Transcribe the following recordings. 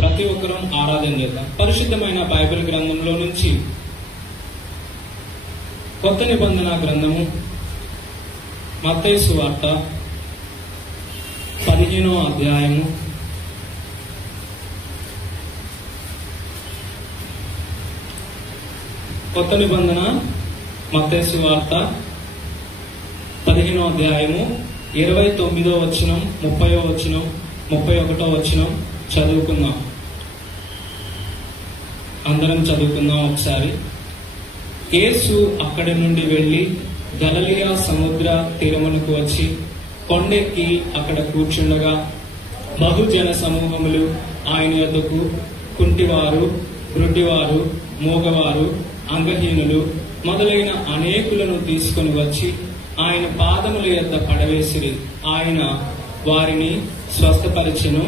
ప్రతి ఒక్కరూ ఆరాధన చేద్దాం. పరిశుద్ధమైన బైబిల్ గ్రంథంలో నుంచి కొత్త నిబంధన గ్రంథము మత్తయి సువార్త 15వ అధ్యాయము కొత్త నిబంధన మత్తయి సువార్త 15వ అధ్యాయము 29వ వచనం, 30వ వచనం, 31వ వచనం చదువుకుందాం. అందరం చదువుకుందాం ఒకసారి. యేసు అక్కడి నుండి వెళ్లి గలిలయ సముద్ర తీరమునకు వచ్చి కొండెక్కి అక్కడ కూర్చుండగా బహుజన సమూహములు ఆయన యొద్దకు కుంటివారు, గ్రుడ్డివారు, మూగవారు, అంగహీనులు మొదలైన అనేకులను తీసుకుని వచ్చి ఆయన పాదముల యొద్ద పడవేసిరి. ఆయన వారిని స్వస్థపరిచెను.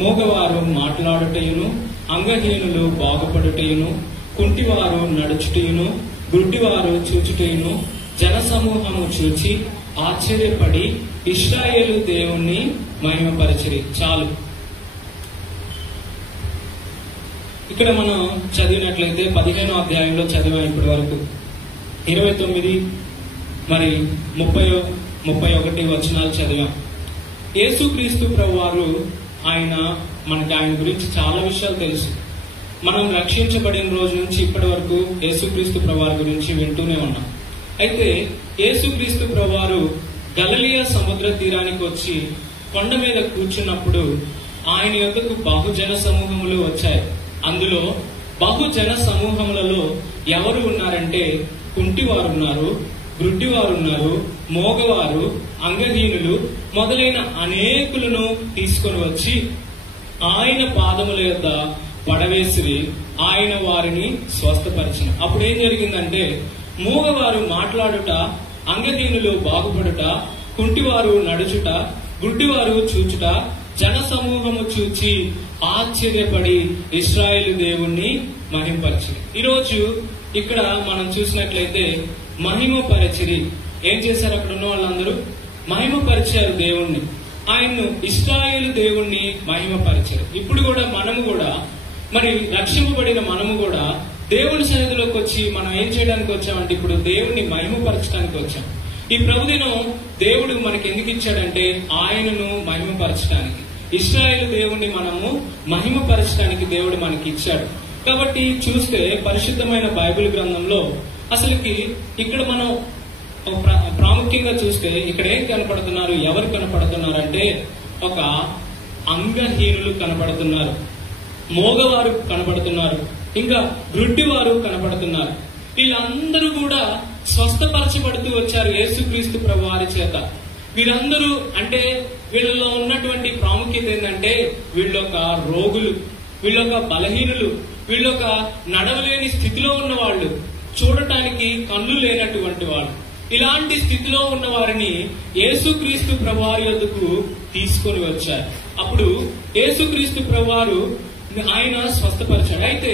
మూగవారు మాట్లాడుటయును, అంగహీనులు బాగుపడుటయును, కుంటివారు నడుచుటయును, గుడ్డివారు చూచుటయును జనసమూహము చూచి ఆశ్చర్యపడి ఇశ్రాయేలు దేవుణ్ణి మహిమపరచిరి. చాలు. ఇక్కడ మనం చదివినట్లయితే 15వ అధ్యాయంలో చదివాం ఇప్పటి వరకు. 29 మరి 30, 31 వచనాలు చదివాం. యేసుక్రీస్తు ప్రభువారు మనకి ఆయన గురించి చాలా విషయాలు తెలుసు. మనం రక్షించబడిన రోజు నుంచి ఇప్పటి వరకు యేసుక్రీస్తు ప్రభువారి గురించి వింటూనే ఉన్నాం. అయితే యేసుక్రీస్తు ప్రభువారు గలిలయ సముద్ర తీరానికి వచ్చి కొండ మీద కూర్చున్నప్పుడు ఆయన యొద్దకు బహుజన సమూహములు వచ్చాయి. అందులో బహుజన సమూహములలో ఎవరు ఉన్నారంటే కుంటివారు ఉన్నారు, గ్రుడ్డివారు ఉన్నారు, మోగవారు, అంగహీనులు మొదలైన అనేకులను తీసుకొని వచ్చి ఆయన పాదముల యొద్ద పడవేసిరి. ఆయన వారిని స్వస్థపరిచిన. అప్పుడు ఏం జరిగిందంటే మూగవారు మాట్లాడుట, అంగహీనులు బాగుపడుట, కుంటివారు నడుచుట, గుడ్డివారు చూచుట జన సమూహము చూచి ఆశ్చర్యపడి ఇశ్రాయేలు దేవుణ్ణి మహిమపరిచిరి. ఈరోజు ఇక్కడ మనం చూసినట్లయితే మహిమపరిచిరి. ఏం చేశారు? అక్కడ ఉన్న వాళ్ళందరూ మహిమపరిచారు దేవుణ్ణి. ఆయన్ను ఇశ్రాయేలు దేవుణ్ణి మహిమపరిచారు. ఇప్పుడు కూడా మనము కూడా మరి రక్షింపబడిన మనము కూడా దేవుని సన్నిధిలోకి వచ్చి మనం ఏం చేయడానికి వచ్చామంటే ఇప్పుడు దేవుణ్ణి మహిమపరచడానికి వచ్చాం. ఈ ప్రభుదినం దేవుడు మనకి ఎందుకు ఇచ్చాడంటే ఆయనను మహిమపరచడానికి, ఇశ్రాయేలు దేవుణ్ణి మనము మహిమపరచడానికి దేవుడు మనకి ఇచ్చాడు. కాబట్టి చూస్తే పరిశుద్ధమైన బైబిల్ గ్రంథంలో అసలుకి ఇక్కడ మనం ప్రాముఖ్యంగా చూస్తే ఇక్కడ ఏం కనపడుతున్నారు, ఎవరు కనపడుతున్నారంటే ఒక అంగహీనులు కనపడుతున్నారు, మోగవారు కనపడుతున్నారు, ఇంకా గ్రుడ్డివారు కనపడుతున్నారు. వీళ్ళందరూ కూడా స్వస్థపరచబడుతూ వచ్చారు యేసుక్రీస్తు ప్రభువారి చేత. వీరందరూ అంటే వీళ్ళలో ఉన్నటువంటి ప్రాముఖ్యత ఏంటంటే వీళ్ళొక రోగులు, వీళ్ళొక బలహీనులు, వీళ్ళొక నడవలేని స్థితిలో ఉన్న వాళ్ళు, చూడటానికి కళ్ళు లేనటువంటి వాళ్ళు. ఇలాంటి స్థితిలో ఉన్న వారిని యేసుక్రీస్తు ప్రభువారి వద్దకు తీసుకొని వచ్చారు. అప్పుడు యేసుక్రీస్తు ప్రభువారు ఆయన స్వస్థపరిచాడు. అయితే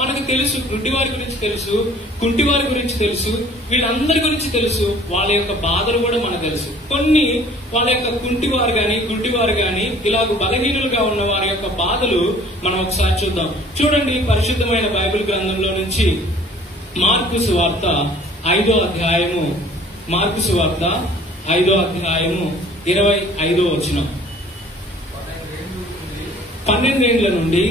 మనకు తెలుసు, గుడ్డివారి గురించి తెలుసు, కుంటివారి గురించి తెలుసు, వీళ్ళందరి గురించి తెలుసు. వాళ్ళ యొక్క బాధలు కూడా మనకు తెలుసు. కొన్ని వాళ్ళ యొక్క కుంటివారు గాని గుడ్డివారు గాని ఇలాగ బలహీనులుగా ఉన్న వారి యొక్క బాధలు మనం ఒకసారి చూద్దాం. చూడండి పరిశుద్ధమైన బైబిల్ గ్రంథంలో నుంచి మార్కు సువార్త 5వ అధ్యాయము, మార్కు సువార్త 5వ అధ్యాయము 25వ వచనం. 12 ఏండ్ల నుండి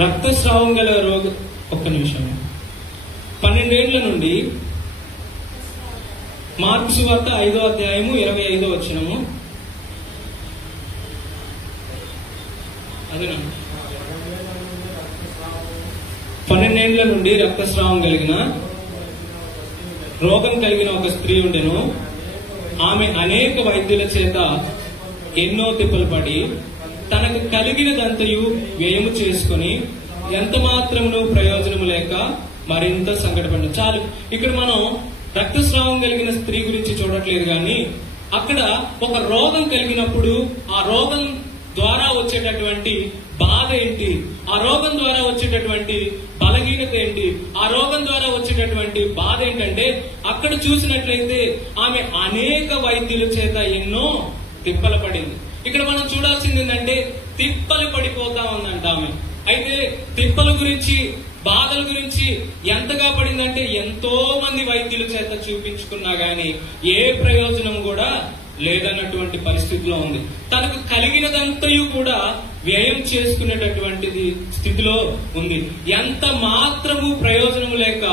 రక్తస్రావం గల రోగ 12 ఏండ్ల నుండి మార్కు సువార్త 5వ అధ్యాయము 25వ వచనము. అదేనా? 12 ఏండ్ల నుండి రక్తస్రావం కలిగిన రోగం కలిగిన ఒక స్త్రీ ఉండెను. ఆమె అనేక వైద్యుల చేత ఎన్నో తిప్పలు పడి తనకు కలిగినదంతయు వ్యయము చేసుకుని ఎంత మాత్రమును ప్రయోజనము లేక మరింత సంకటపడ్డ. చాలు. ఇక్కడ మనం రక్తస్రావం కలిగిన స్త్రీ గురించి చూడట్లేదు కానీ అక్కడ ఒక రోగం కలిగినప్పుడు ఆ రోగం ద్వారా వచ్చేటటువంటి బాధ ఏంటి, ఆ రోగం ద్వారా వచ్చేటటువంటి బలహీనత ఏంటి, ఆ రోగం ద్వారా వచ్చేటటువంటి బాధ ఏంటంటే అక్కడ చూసినట్లయితే ఆమె అనేక వైద్యుల చేత ఎన్నో తిప్పల పడింది. ఇక్కడ మనం చూడాల్సింది ఏంటంటే తిప్పలు పడిపోతా ఉందంట ఆమె. అయితే తిప్పల గురించి, బాధల గురించి ఎంతగా పడిందంటే ఎంతో మంది వైద్యుల చేత చూపించుకున్నా గాని ఏ ప్రయోజనం కూడా లేదన్నటువంటి పరిస్థితిలో ఉంది. తనకు కలిగినదంతయు కూడా వ్యయం చేసుకునేటటువంటిది స్థితిలో ఉంది. ఎంత మాత్రము ప్రయోజనం లేక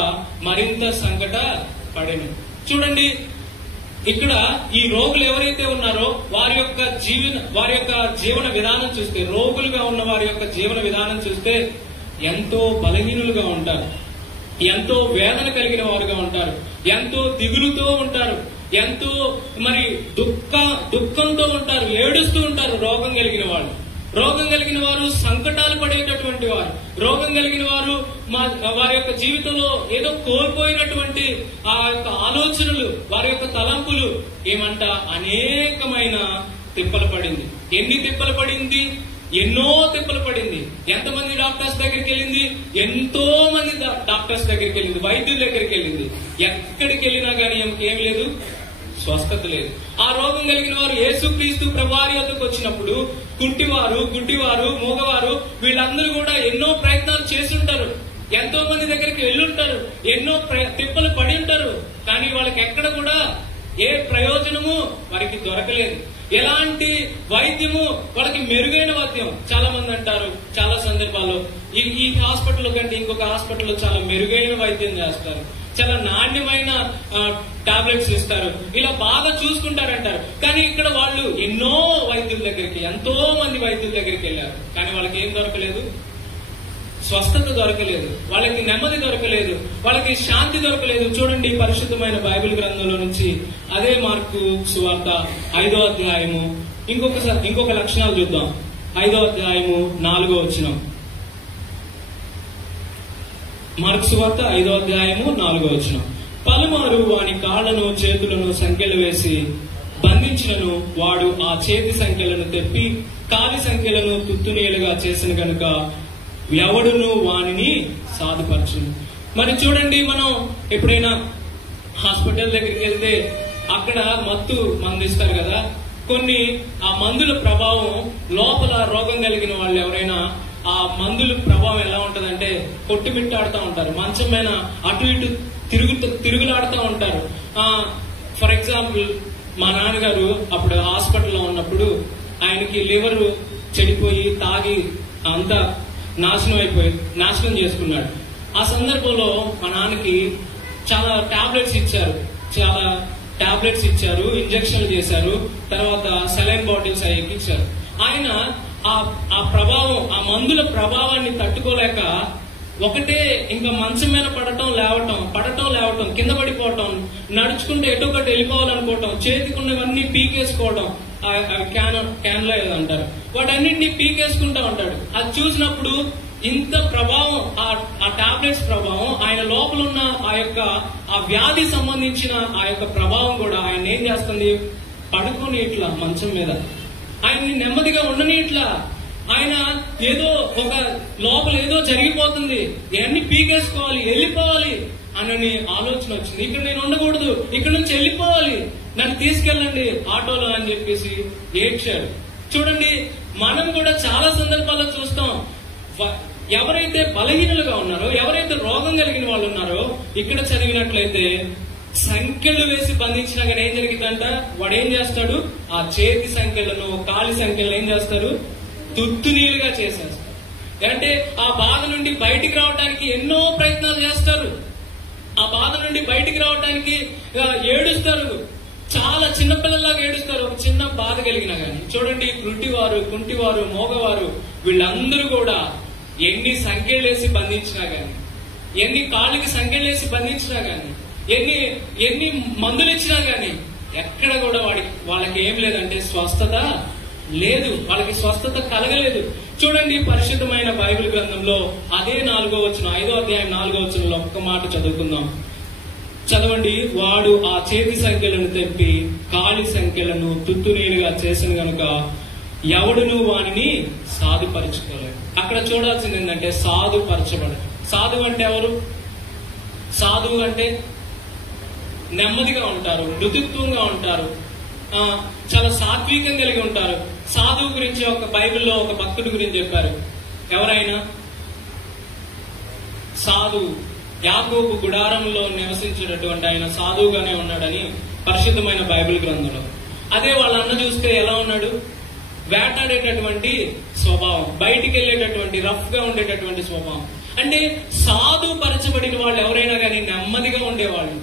మరింత సంకట పడేను. చూడండి, ఇక్కడ ఈ రోగులు ఎవరైతే ఉన్నారో వారి యొక్క జీవన విధానం చూస్తే, రోగులుగా ఉన్న వారి యొక్క జీవన విధానం చూస్తే ఎంతో బలహీనులుగా ఉంటారు, ఎంతో వేదన కలిగిన వారుగా ఉంటారు, ఎంతో దిగులుతో ఉంటారు, ఎంతో మరి దుఃఖంతో ఉంటారు, ఏడుస్తూ ఉంటారు. రోగం కలిగిన వారు సంకటాలు పడేటటువంటి వారు, రోగం కలిగిన వారు వారి యొక్క జీవితంలో ఏదో కోల్పోయినటువంటి ఆ యొక్క ఆలోచనలు, వారి యొక్క తలంపులు ఏమంట అనేకమైన తిప్పలు పడింది. ఎన్ని తిప్పలు పడింది? ఎన్నో తిప్పలు పడింది. ఎంతమంది డాక్టర్స్ దగ్గరికి వెళ్ళింది? ఎంతో మంది డాక్టర్స్ దగ్గరికి వెళ్ళింది, వైద్యుల దగ్గరికి వెళ్ళింది. ఎక్కడికి వెళ్ళినా గానీ ఏం లేదు, స్వస్థత లేదు. ఆ రోగం కలిగిన వారు యేసుక్రీస్తు ప్రభువారి వద్దకు వచ్చినప్పుడు కుంటివారు, గుడ్డివారు, మూగవారు వీళ్ళందరూ కూడా ఎన్నో ప్రయత్నాలు చేసి ఉంటారు, ఎంతో మంది దగ్గరికి వెళ్ళుంటారు, ఎన్నో తిప్పలు పడి ఉంటారు. కానీ వాళ్ళకి ఎక్కడ కూడా ఏ ప్రయోజనము వారికి దొరకలేదు. ఎలాంటి వైద్యము వాళ్ళకి మెరుగైన వైద్యం. చాలా మంది అంటారు చాలా సందర్భాల్లో ఈ హాస్పిటల్ కంటే ఇంకొక హాస్పిటల్లో చాలా మెరుగైన వైద్యం చేస్తారు, చాలా నాణ్యమైన టాబ్లెట్స్ ఇస్తారు, ఇలా బాగా చూసుకుంటారంటారు. కానీ ఇక్కడ వాళ్ళు ఎన్నో వైద్యుల దగ్గరికి, ఎంతో మంది వైద్యుల దగ్గరికి వెళ్ళారు. కానీ వాళ్ళకి ఏం దొరకలేదు, స్వస్థత దొరకలేదు, వాళ్ళకి నెమ్మది దొరకలేదు, వాళ్ళకి శాంతి దొరకలేదు. చూడండి, పరిశుద్ధమైన బైబిల్ గ్రంథంలో నుంచి అదే మార్కు సువార్త 5వ అధ్యాయము ఇంకొక లక్షణాలు చూద్దాం. 5వ అధ్యాయము 4వ వచనం. మార్కు సువార్త 5వ అధ్యాయము 4వ వచనం. పలుమారు వాని కాళ్లను చేతులను సంఖ్యలు వేసి బంధించినను వాడు ఆ చేతి సంఖ్యలను తెప్పి కాలి సంఖ్యలను తుత్తునీలుగా చేసిన గనుక ఎవడును వానిని సాధుపరచును. మరి చూడండి, మనం ఎప్పుడైనా హాస్పిటల్ దగ్గరికి వెళ్తే అక్కడ మత్తు మందు ఇస్తారు కదా, కొన్ని ఆ మందుల ప్రభావం లోపల రోగం కలిగిన వాళ్ళు ఎవరైనా ఆ మందుల ప్రభావం ఎలా ఉంటదంటే కొట్టుమిట్టాడుతూ ఉంటారు, మంచం మీద అటు ఇటు తిరుగులాడుతూ ఉంటారు. ఫర్ ఎగ్జాంపుల్, మా నాన్నగారు అప్పుడు హాస్పిటల్లో ఉన్నప్పుడు ఆయనకి లివర్ చెడిపోయి తాగి అంతా నాశనం చేసుకున్నాడు. ఆ సందర్భంలో మా నాన్నకి చాలా టాబ్లెట్స్ ఇచ్చారు, ఇంజక్షన్లు చేశారు, తర్వాత సెలైన్ బాటిల్స్ అవి ఎక్కించారు. ఆయన ఆ ప్రభావం, ఆ మందుల ప్రభావాన్ని తట్టుకోలేక ఒకటే ఇంకా మంచం మీద పడటం లేవటం, కింద పడిపోవటం, నడుచుకుంటే ఎటో ఒకటి వెళ్ళిపోవాలనుకోవటం, చేతికున్నవన్నీ పీకేసుకోవడం, క్యాన్లో ఏదంటారు, వాటన్నింటినీ పీకేసుకుంటా ఉంటాడు. అది చూసినప్పుడు ఇంత ప్రభావం, ఆ టాబ్లెట్స్ ప్రభావం, ఆయన లోపల ఉన్న ఆ వ్యాధి సంబంధించిన ఆ యొక్క ప్రభావం కూడా ఆయన ఏం చేస్తుంది, పడుకొని ఇట్లా మంచం మీద ఆయన్ని నెమ్మదిగా ఉండని ఇట్లా, ఆయన ఏదో ఒక లోపల ఏదో జరిగిపోతుంది, ఇవన్నీ పీకేసుకోవాలి, వెళ్ళిపోవాలి అని ఆలోచన వచ్చింది. ఇక్కడ నేను ఉండకూడదు, ఇక్కడ నుంచి వెళ్ళిపోవాలి, నన్ను తీసుకెళ్ళండి ఆటోలో అని చెప్పేసి ఏడ్చాడు. చూడండి, మనం కూడా చాలా సందర్భాల్లో చూస్తాం, ఎవరైతే బలహీనులుగా ఉన్నారో, ఎవరైతే రోగం కలిగిన వాళ్ళు ఉన్నారో, ఇక్కడ చదివినట్లయితే సంఖ్యలు వేసి బంధించినా కానీ ఏం జరిగిందంట, వాడు ఏం చేస్తాడు, ఆ చేతి సంఖ్యలను కాలి సంఖ్యలను ఏం చేస్తారు, తుత్తునీలుగా చేసేస్తారు. అంటే ఆ బాధ నుండి బయటికి రావడానికి ఎన్నో ప్రయత్నాలు చేస్తారు, ఆ బాధ నుండి బయటికి రావడానికి ఏడుస్తారు, చాలా చిన్నపిల్లల్లాగా ఏడుస్తారు ఒక చిన్న బాధ కలిగినా గానీ. చూడండి, గుడ్డివారు, కుంటివారు, మోగవారు వీళ్ళందరూ కూడా ఎన్ని సంఖ్యలేసి బంధించినా గానీ, ఎన్ని కాళ్ళకి సంఖ్యలేసి బంధించినా గానీ, ఎన్ని మందులు ఇచ్చినా గానీ ఎక్కడ కూడా వాళ్ళకి ఏం లేదంటే స్వస్థత లేదు, వాళ్ళకి స్వస్థత కలగలేదు. చూడండి, పరిశుద్ధమైన బైబిల్ గ్రంథంలో అదే 4వ వచనం, 5వ అధ్యాయం 4వ వచనంలో ఒక్క మాట చదువుకుందాం. చదవండి. వాడు ఆ చేతి సంఖ్యలను తెప్పి కాలి సంఖ్యలను తుత్తునీలుగా చేసిన గనుక ఎవడును వానిని సాధుపరచుకోలేడు. అక్కడ చూడాల్సింది ఏంటంటే సాధుపరచబడ. సాధువు అంటే ఎవరు? సాధువు అంటే నెమ్మదిగా ఉంటారు, మృదుత్వంగా ఉంటారు, చాలా సాత్వికం కలిగి ఉంటారు. సాధువు గురించి ఒక బైబిల్లో ఒక భక్తుడి గురించి చెప్పారు. ఎవరైనా సాధువు, యాకోబు గుడారంలో నివసించేటటువంటి ఆయన సాధువుగానే ఉన్నాడని పరిశుద్ధమైన బైబిల్ గ్రంథంలో. అదే వాళ్ళ అన్న చూస్తే ఎలా ఉన్నాడు? వేటాడేటటువంటి స్వభావం, బయటికి వెళ్ళేటటువంటి రఫ్ గా ఉండేటటువంటి స్వభావం. అంటే సాధుపరచబడిన వాళ్ళు ఎవరైనా కానీ నెమ్మదిగా ఉండేవాళ్ళు.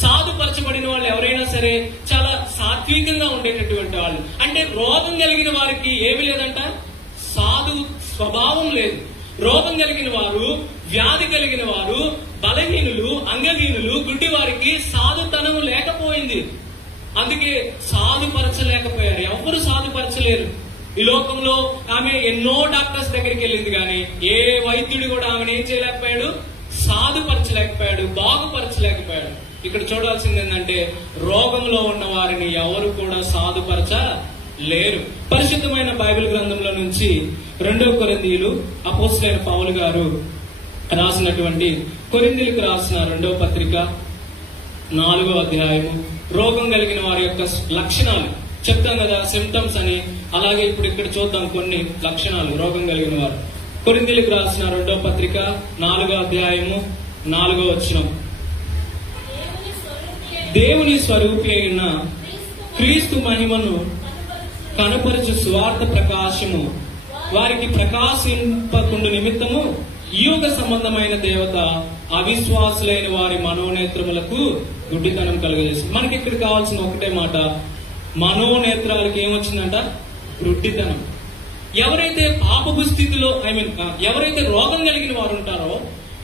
సాధుపరచబడిన వాళ్ళు ఎవరైనా సరే చాలా సాత్వికంగా ఉండేటటువంటి వాళ్ళు. అంటే రోగం కలిగిన వారికి ఏమి లేదంట, సాధు స్వభావం లేదు. రోగం కలిగిన వారు, వ్యాధి కలిగిన వారు, బలహీనులు, అంగహీనులు, గుడ్డి వారికి సాధుతనం లేకపోయింది. అందుకే సాధుపరచలేకపోయారు. ఎవరు సాధుపరచలేరు. ఈ లోకంలో ఆమె ఎన్నో డాక్టర్స్ దగ్గరికి వెళ్ళింది కానీ ఏ వైద్యుడు కూడా ఆమెను ఏం చేయలేకపోయాడు, సాధుపరచలేకపోయాడు, బాగుపరచలేకపోయాడు. ఇక్కడ చూడాల్సింది ఏంటంటే రోగంలో ఉన్న వారిని ఎవరు కూడా సాధుపరచలేరు. పరిశుద్ధమైన బైబిల్ గ్రంథంలో నుంచి 2 కొరింథీయులు అపోస్తలుడైన పౌలు గారు రాసినటువంటి కొరింథీయులకు రాసిన 2వ పత్రిక 4వ అధ్యాయము రోగం కలిగిన వారి యొక్క లక్షణాలు చెప్తాం కదా, సిమ్టమ్స్ అని. అలాగే ఇప్పుడు ఇక్కడ చూద్దాం కొన్ని లక్షణాలు రోగం కలిగిన వారు. కొరింథీయులకు రాసిన 2వ పత్రిక 4వ అధ్యాయము 4వ వచనం. దేవుని స్వరూపి అయిన క్రీస్తు మహిమను కనపరచు సువార్త ప్రకాశము వారికి ప్రకాశింపకుండు నిమిత్తము యుగ సంబంధమైన దేవత అవిశ్వాసులైన వారి మనోనేత్రములకు గుడ్డితనం కలుగజేసింది. మనకి ఇక్కడ కావాల్సిన ఒకటే మాట, మనోనేత్రాలకు ఏమొచ్చిందంట? గుడ్డితనం. ఎవరైతే పాపపు స్థితిలో ఎవరైతే రోగం కలిగిన వారు ఉంటారో,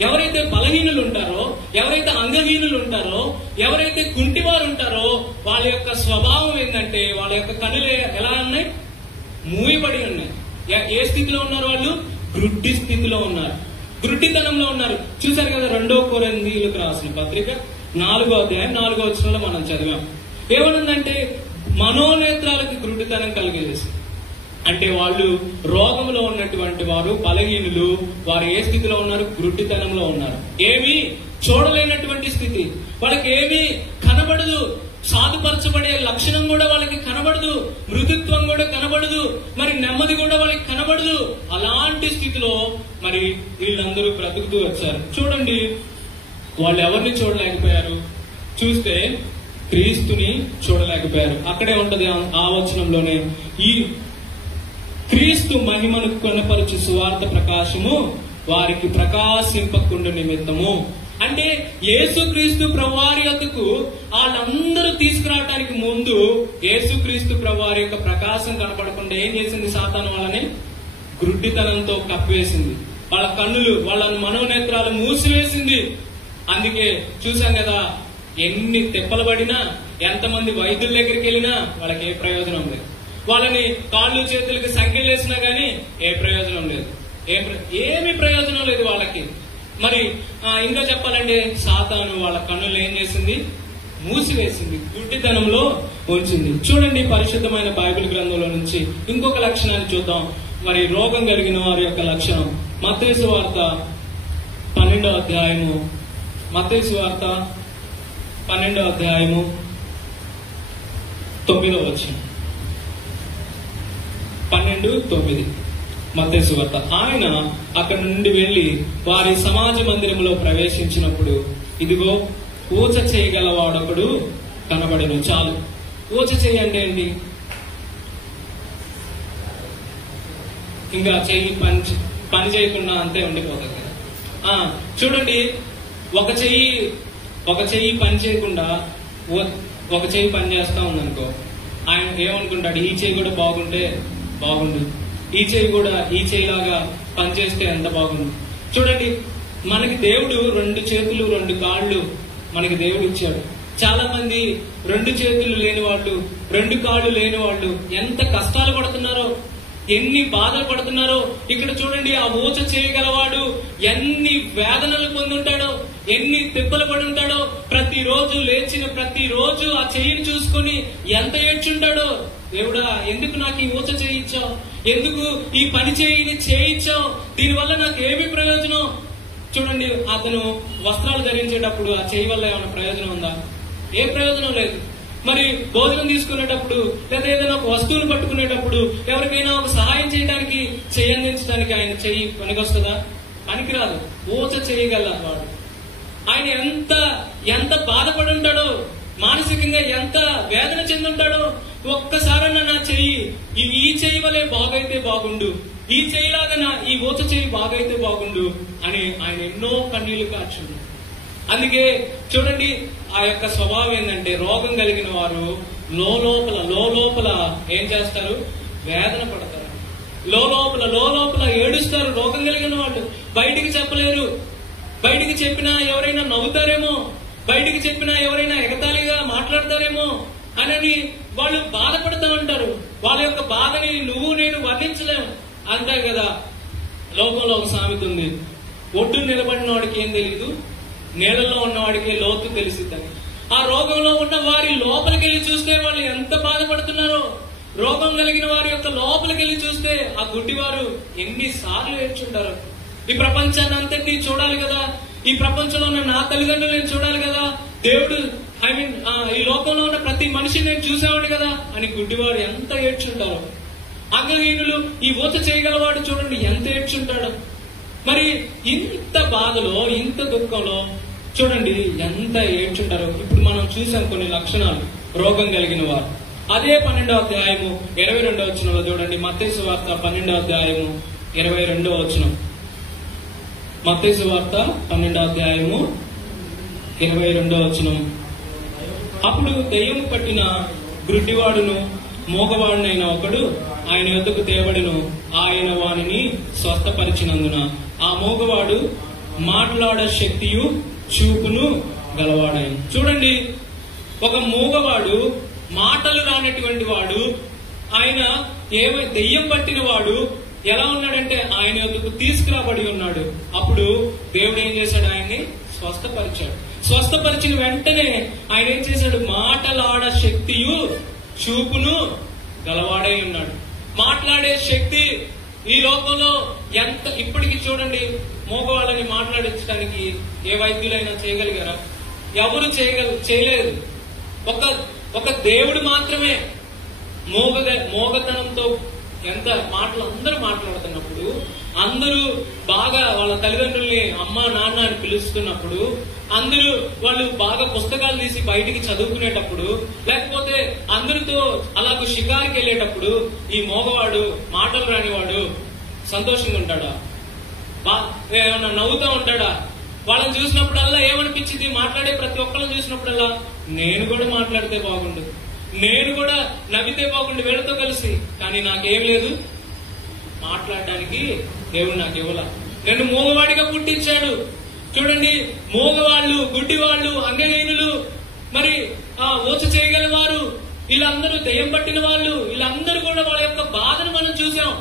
ఎవరైతే బలహీనులు ఉంటారో, ఎవరైతే అంగహీనులు ఉంటారో, ఎవరైతే కుంటివారు ఉంటారో వాళ్ళ యొక్క స్వభావం ఏంటంటే వాళ్ళ యొక్క కనులు ఎలా ఉన్నాయి? మూయబడి ఉన్నాయి. ఏ స్థితిలో ఉన్నారు వాళ్ళు? గ్రుడ్డి స్థితిలో ఉన్నారు, గ్రుడ్డితనంలో ఉన్నారు. చూశారు కదా 2 కొరింథీయులకు రాసిన పత్రిక 4వ అధ్యాయం 4వ వచనంలో మనం చదివాం. ఏమనుందంటే మనోనేత్రాలకు గ్రుడ్డితనం కలిగేసి, అంటే వాళ్ళు రోగంలో ఉన్నటువంటి వారు, బలహీనులు, వారు ఏ స్థితిలో ఉన్నారు? గ్రుడ్డితనంలో ఉన్నారు. ఏమీ చూడలేనటువంటి స్థితి, వాళ్ళకి ఏమీ కనబడదు. సాధుపరచబడే లక్షణం కూడా వాళ్ళకి కనబడదు, మృదుత్వం కూడా కనబడదు, మరి నెమ్మది కూడా వాళ్ళకి కనబడదు. అలాంటి స్థితిలో మరి వీళ్ళందరూ బ్రతుకుతూ వచ్చారు. చూడండి, వాళ్ళు ఎవరిని చూడలేకపోయారు? చూస్తే క్రీస్తుని చూడలేకపోయారు. అక్కడే ఉంటది ఆ వచనంలోనే, ఈ క్రీస్తు మహిమను కనపరచు సువార్త ప్రకాశము వారికి ప్రకాశింపకుండు నిమిత్తము. అంటే యేసుక్రీస్తు ప్రభువారి యొద్దకు వాళ్ళందరూ తీసుకురావడానికి ముందు యేసుక్రీస్తు ప్రభువారి యొక్క ప్రకాశం కనపడకుండా ఏం చేసింది? సాతాను వాళ్ళని గ్రుడ్డితనంతో కప్పివేసింది. వాళ్ళ కన్నులు, వాళ్ళ మనోనేత్రాలు మూసివేసింది. అందుకే చూసాం కదా, ఎన్ని తిప్పలు పడినా, ఎంతమంది వైద్యుల దగ్గరికి వెళ్ళినా వాళ్ళకి ఏ ప్రయోజనం లేదు. వాళ్ళని కాళ్ళు చేతులకి సంఖ్యలు వేసినా గానీ ఏ ప్రయోజనం లేదు, ఏమి ప్రయోజనం లేదు వాళ్ళకి. మరి ఇంకా చెప్పాలంటే సాతాను వాళ్ళ కన్నులు ఏం చేసింది? మూసివేసింది, గుడ్డితనంలో ఉంచింది. చూడండి, పరిశుద్ధమైన బైబిల్ గ్రంథంలో నుంచి ఇంకొక లక్షణాన్ని చూద్దాం. మరి రోగం కలిగిన వారి యొక్క లక్షణం మత్తయి సువార్త 12వ అధ్యాయము, మత్తయి సువార్త 12వ అధ్యాయము 9వ వచనం. 12:9 మత్తయి సువార్త. ఆయన అక్కడ నుండి వెళ్లి వారి సమాజ మందిరంలో ప్రవేశించినప్పుడు ఇదిగో ఊచ చేయగలవాడొకడు కనబడెను. చాలు. ఊచ చేయి అంటే ఏంటి? ఇంకా చెయ్యి పని చేయకుండా అంతే ఉండిపోతుంది కదా. చూడండి, ఒక చెయ్యి పని చేయకుండా ఒక చెయ్యి పని చేస్తా ఉందనుకో, ఆయన ఏమనుకుంటాడు? ఈ చెయ్యి కూడా బాగుంటే బాగుండు, ఈ చెయ్యిలాగా పనిచేస్తే ఎంత బాగుండు. చూడండి, మనకి దేవుడు 2 చేతులు 2 కాళ్ళు మనకి దేవుడు ఇచ్చాడు. చాలా మంది 2 చేతులు లేని వాళ్ళు, 2 కాళ్ళు లేని వాళ్ళు ఎంత కష్టాలు పడుతున్నారో, ఎన్ని బాధలు పడుతున్నారో. ఇక్కడ చూడండి, ఆ ఊచ చేయగలవాడు ఎన్ని వేదనలు పొందుంటాడో, ఎన్ని తిప్పలు పడి ఉంటాడో. ప్రతిరోజు లేచిన ప్రతిరోజు ఆ చెయ్యిని చూసుకొని ఎంత ఏడ్చుంటాడో. దేవుడా, ఎందుకు నాకు ఈ ఊచ చేయించావు? ఎందుకు ఈ పని చేయించావు? దీనివల్ల నాకు ఏమి ప్రయోజనం? చూడండి, అతను వస్త్రాలు ధరించేటప్పుడు ఆ చెయ్యి వల్ల ఏమైనా ప్రయోజనం ఉందా? ఏ ప్రయోజనం లేదు. మరి భోజనం తీసుకునేటప్పుడు లేదా ఏదైనా ఒక వస్తువులు పట్టుకునేటప్పుడు ఎవరికైనా ఒక సహాయం చేయడానికి అందించడానికి ఆయన చెయ్యి పనికొస్తుందా? పనికిరాదు. ఊచ చేయగల వాడు. ఆయన ఎంత బాధపడి ఉంటాడో, మానసికంగా ఎంత వేదన చెందుంటాడో. ఒక్కసారన్నా నా చెయ్యి ఈ చెయ్యి వలె బాగైతే బాగుండు, ఈ చెయ్యిలాగా ఈ ఊచ చెయ్యి బాగైతే బాగుండు అని ఆయన ఎన్నో కన్నీళ్లు కార్చుండు. అందుకే చూడండి, ఆ యొక్క స్వభావం ఏంటంటే రోగం కలిగిన వారు లోపల ఏం చేస్తారు? వేదన పడతారు. లోపల ఏడుస్తారు. రోగం కలిగిన వాళ్ళు బయటికి చెప్పలేరు. బయటికి చెప్పినా ఎవరైనా నవ్వుతారేమో, బయటికి చెప్పినా ఎవరైనా ఎగతాళిగా మాట్లాడతారేమో అని వాళ్ళు బాధపడుతూ ఉంటారు. వాళ్ళ యొక్క బాధని నువ్వు నేను వర్ణించలేము. అంతే కదా, లోకంలో ఒక సామెత ఉంది, ఒడ్డు నిలబడిన వాడికి ఏం తెలీదు, నీళ్ళలో ఉన్నవాడికి లోతు తెలిసిద్దని. ఆ రోగంలో ఉన్న వారి లోపలికి వెళ్ళి చూస్తే వాళ్ళు ఎంత బాధపడుతున్నారో, రోగం కలిగిన వారి యొక్క లోపలికి వెళ్ళి చూస్తే ఆ గుడ్డివారు ఎన్నిసార్లు ఏడ్చుంటారు. ఈ ప్రపంచాన్ని అంతటినీ చూడాలి కదా, ఈ ప్రపంచంలో ఉన్న నా తల్లిదండ్రులు నేను చూడాలి కదా, దేవుడు ఈ లోకంలో ఉన్న ప్రతి మనిషిని నేను చూసేవాడు కదా అని గుడ్డివారు ఎంత ఏడ్చుంటారో. అంగహీనులు ఈ ఊత చేయగలవాడు చూడండి ఎంత ఏడ్చుంటాడో. మరి ఇంత బాధలో, ఇంత దుఃఖంలో చూడండి ఎంత ఏడ్చుంటారో. ఇప్పుడు మనం చూసాం కొన్ని లక్షణాలు రోగం కలిగిన వారు. అదే 12వ అధ్యాయము 22వ వచనంలో చూడండి. మత్తయి సువార్త 12వ అధ్యాయము 22వ వచనం. మత్తయి సువార్త 12వ అధ్యాయము 22వ వచనం. అప్పుడు దెయ్యము పట్టిన గుడ్డివాడును మోగవాడునైన ఒకడు ఆయన యొద్దకు తేబడును. ఆయన వానిని స్వస్థపరిచినందున ఆ మోగవాడు మాట్లాడ శక్తియు చూపును గలవాడాయను. చూడండి, ఒక మూగవాడు, మాటలు రానటువంటి వాడు, ఆయన దెయ్యం పట్టిన వాడు ఎలా ఉన్నాడంటే ఆయన యొద్దకు తీసుకురాబడి ఉన్నాడు. అప్పుడు దేవుడు ఏం చేశాడు? ఆయన్ని స్వస్థపరిచాడు. స్వస్థపరిచిన వెంటనే ఆయన ఏం చేశాడు? మాటలాడ శక్తియు చూపును గలవాడై ఉన్నాడు. మాట్లాడే శక్తి ఈ లోకంలో ఎంత ఇప్పటికి చూడండి, మోగవాళ్ళని మాట్లాడించడానికి ఏ వైద్యులైనా చేయగలిగారా? ఎవరు చేయలేరు. ఒక దేవుడు మాత్రమే మోగతనంతో ఎంత మాటలు అందరూ మాట్లాడుతున్నప్పుడు, అందరూ బాగా వాళ్ళ తల్లిదండ్రుల్ని అమ్మ నాన్న అని పిలుస్తున్నప్పుడు, అందరూ వాళ్ళు బాగా పుస్తకాలు తీసి బయటికి చదువుకునేటప్పుడు, లేకపోతే అందరితో అలాగూ షికారుకి వెళ్ళేటప్పుడు ఈ మోగవాడు, మాటలు రానివాడు సంతోషంగా ఉంటాడా? ఏమన్నా నవ్వుతూ ఉంటాడా? వాళ్ళని చూసినప్పుడల్లా ఏమనిపించింది? మాట్లాడే ప్రతి ఒక్కళ్ళని చూసినప్పుడల్లా నేను కూడా మాట్లాడితే బాగుండు, నేను కూడా నవ్వితే బాగుండు వీళ్ళతో కలిసి. కానీ నాకేం లేదు, మాట్లాడడానికి దేవుడు నాకు ఇవ్వాల. నన్ను మోగవాడిగా పుట్టించాడు. చూడండి, మోగవాళ్ళు, గుడ్డివాళ్ళు, అంగహీనులు, మరి ఊచ చేయగలవారు, వీళ్ళందరూ దెయ్యం పట్టిన వాళ్ళు, వీళ్ళందరూ కూడా వాళ్ళ యొక్క బాధను మనం చూసాం.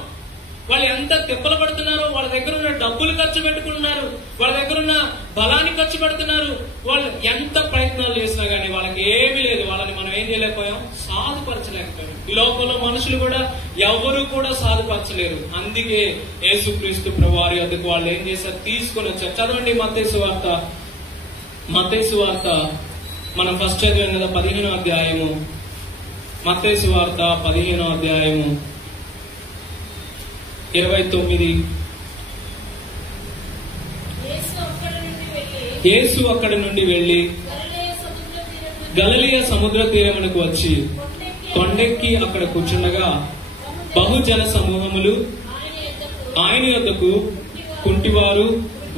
వాళ్ళు ఎంత తిప్పలు పడుతున్నారో, వాళ్ళ దగ్గర ఉన్న డబ్బులు ఖర్చు పెట్టుకుంటున్నారు, వాళ్ళ దగ్గర ఉన్న బలాన్ని ఖర్చు పెడుతున్నారు. వాళ్ళు ఎంత ప్రయత్నాలు చేసినా గానీ వాళ్ళకి ఏమీ లేదు. వాళ్ళని మనం ఏం చేయలేకపోయాం? సాధుపరచలేకపోయాం. ఈ లోకంలో మనుషులు కూడా ఎవరు కూడా సాధుపరచలేరు. అందుకే యేసుక్రీస్తు ప్రభువారి వద్దకు వాళ్ళు ఏం చేశారు? తీసుకొని వచ్చారు. చదవండి మత్తయి సువార్త మనం ఫస్ట్ చదివాం కదా, 15వ అధ్యాయము. మత్తయి సువార్త 15వ అధ్యాయము 29. యేసు అక్కడి నుండి వెళ్లి గలిలయ సముద్ర తీరమునకు వచ్చి కొండెక్కి అక్కడ కూర్చుండగా బహుజన సమూహములు ఆయన యొద్దకు కుంటివారు,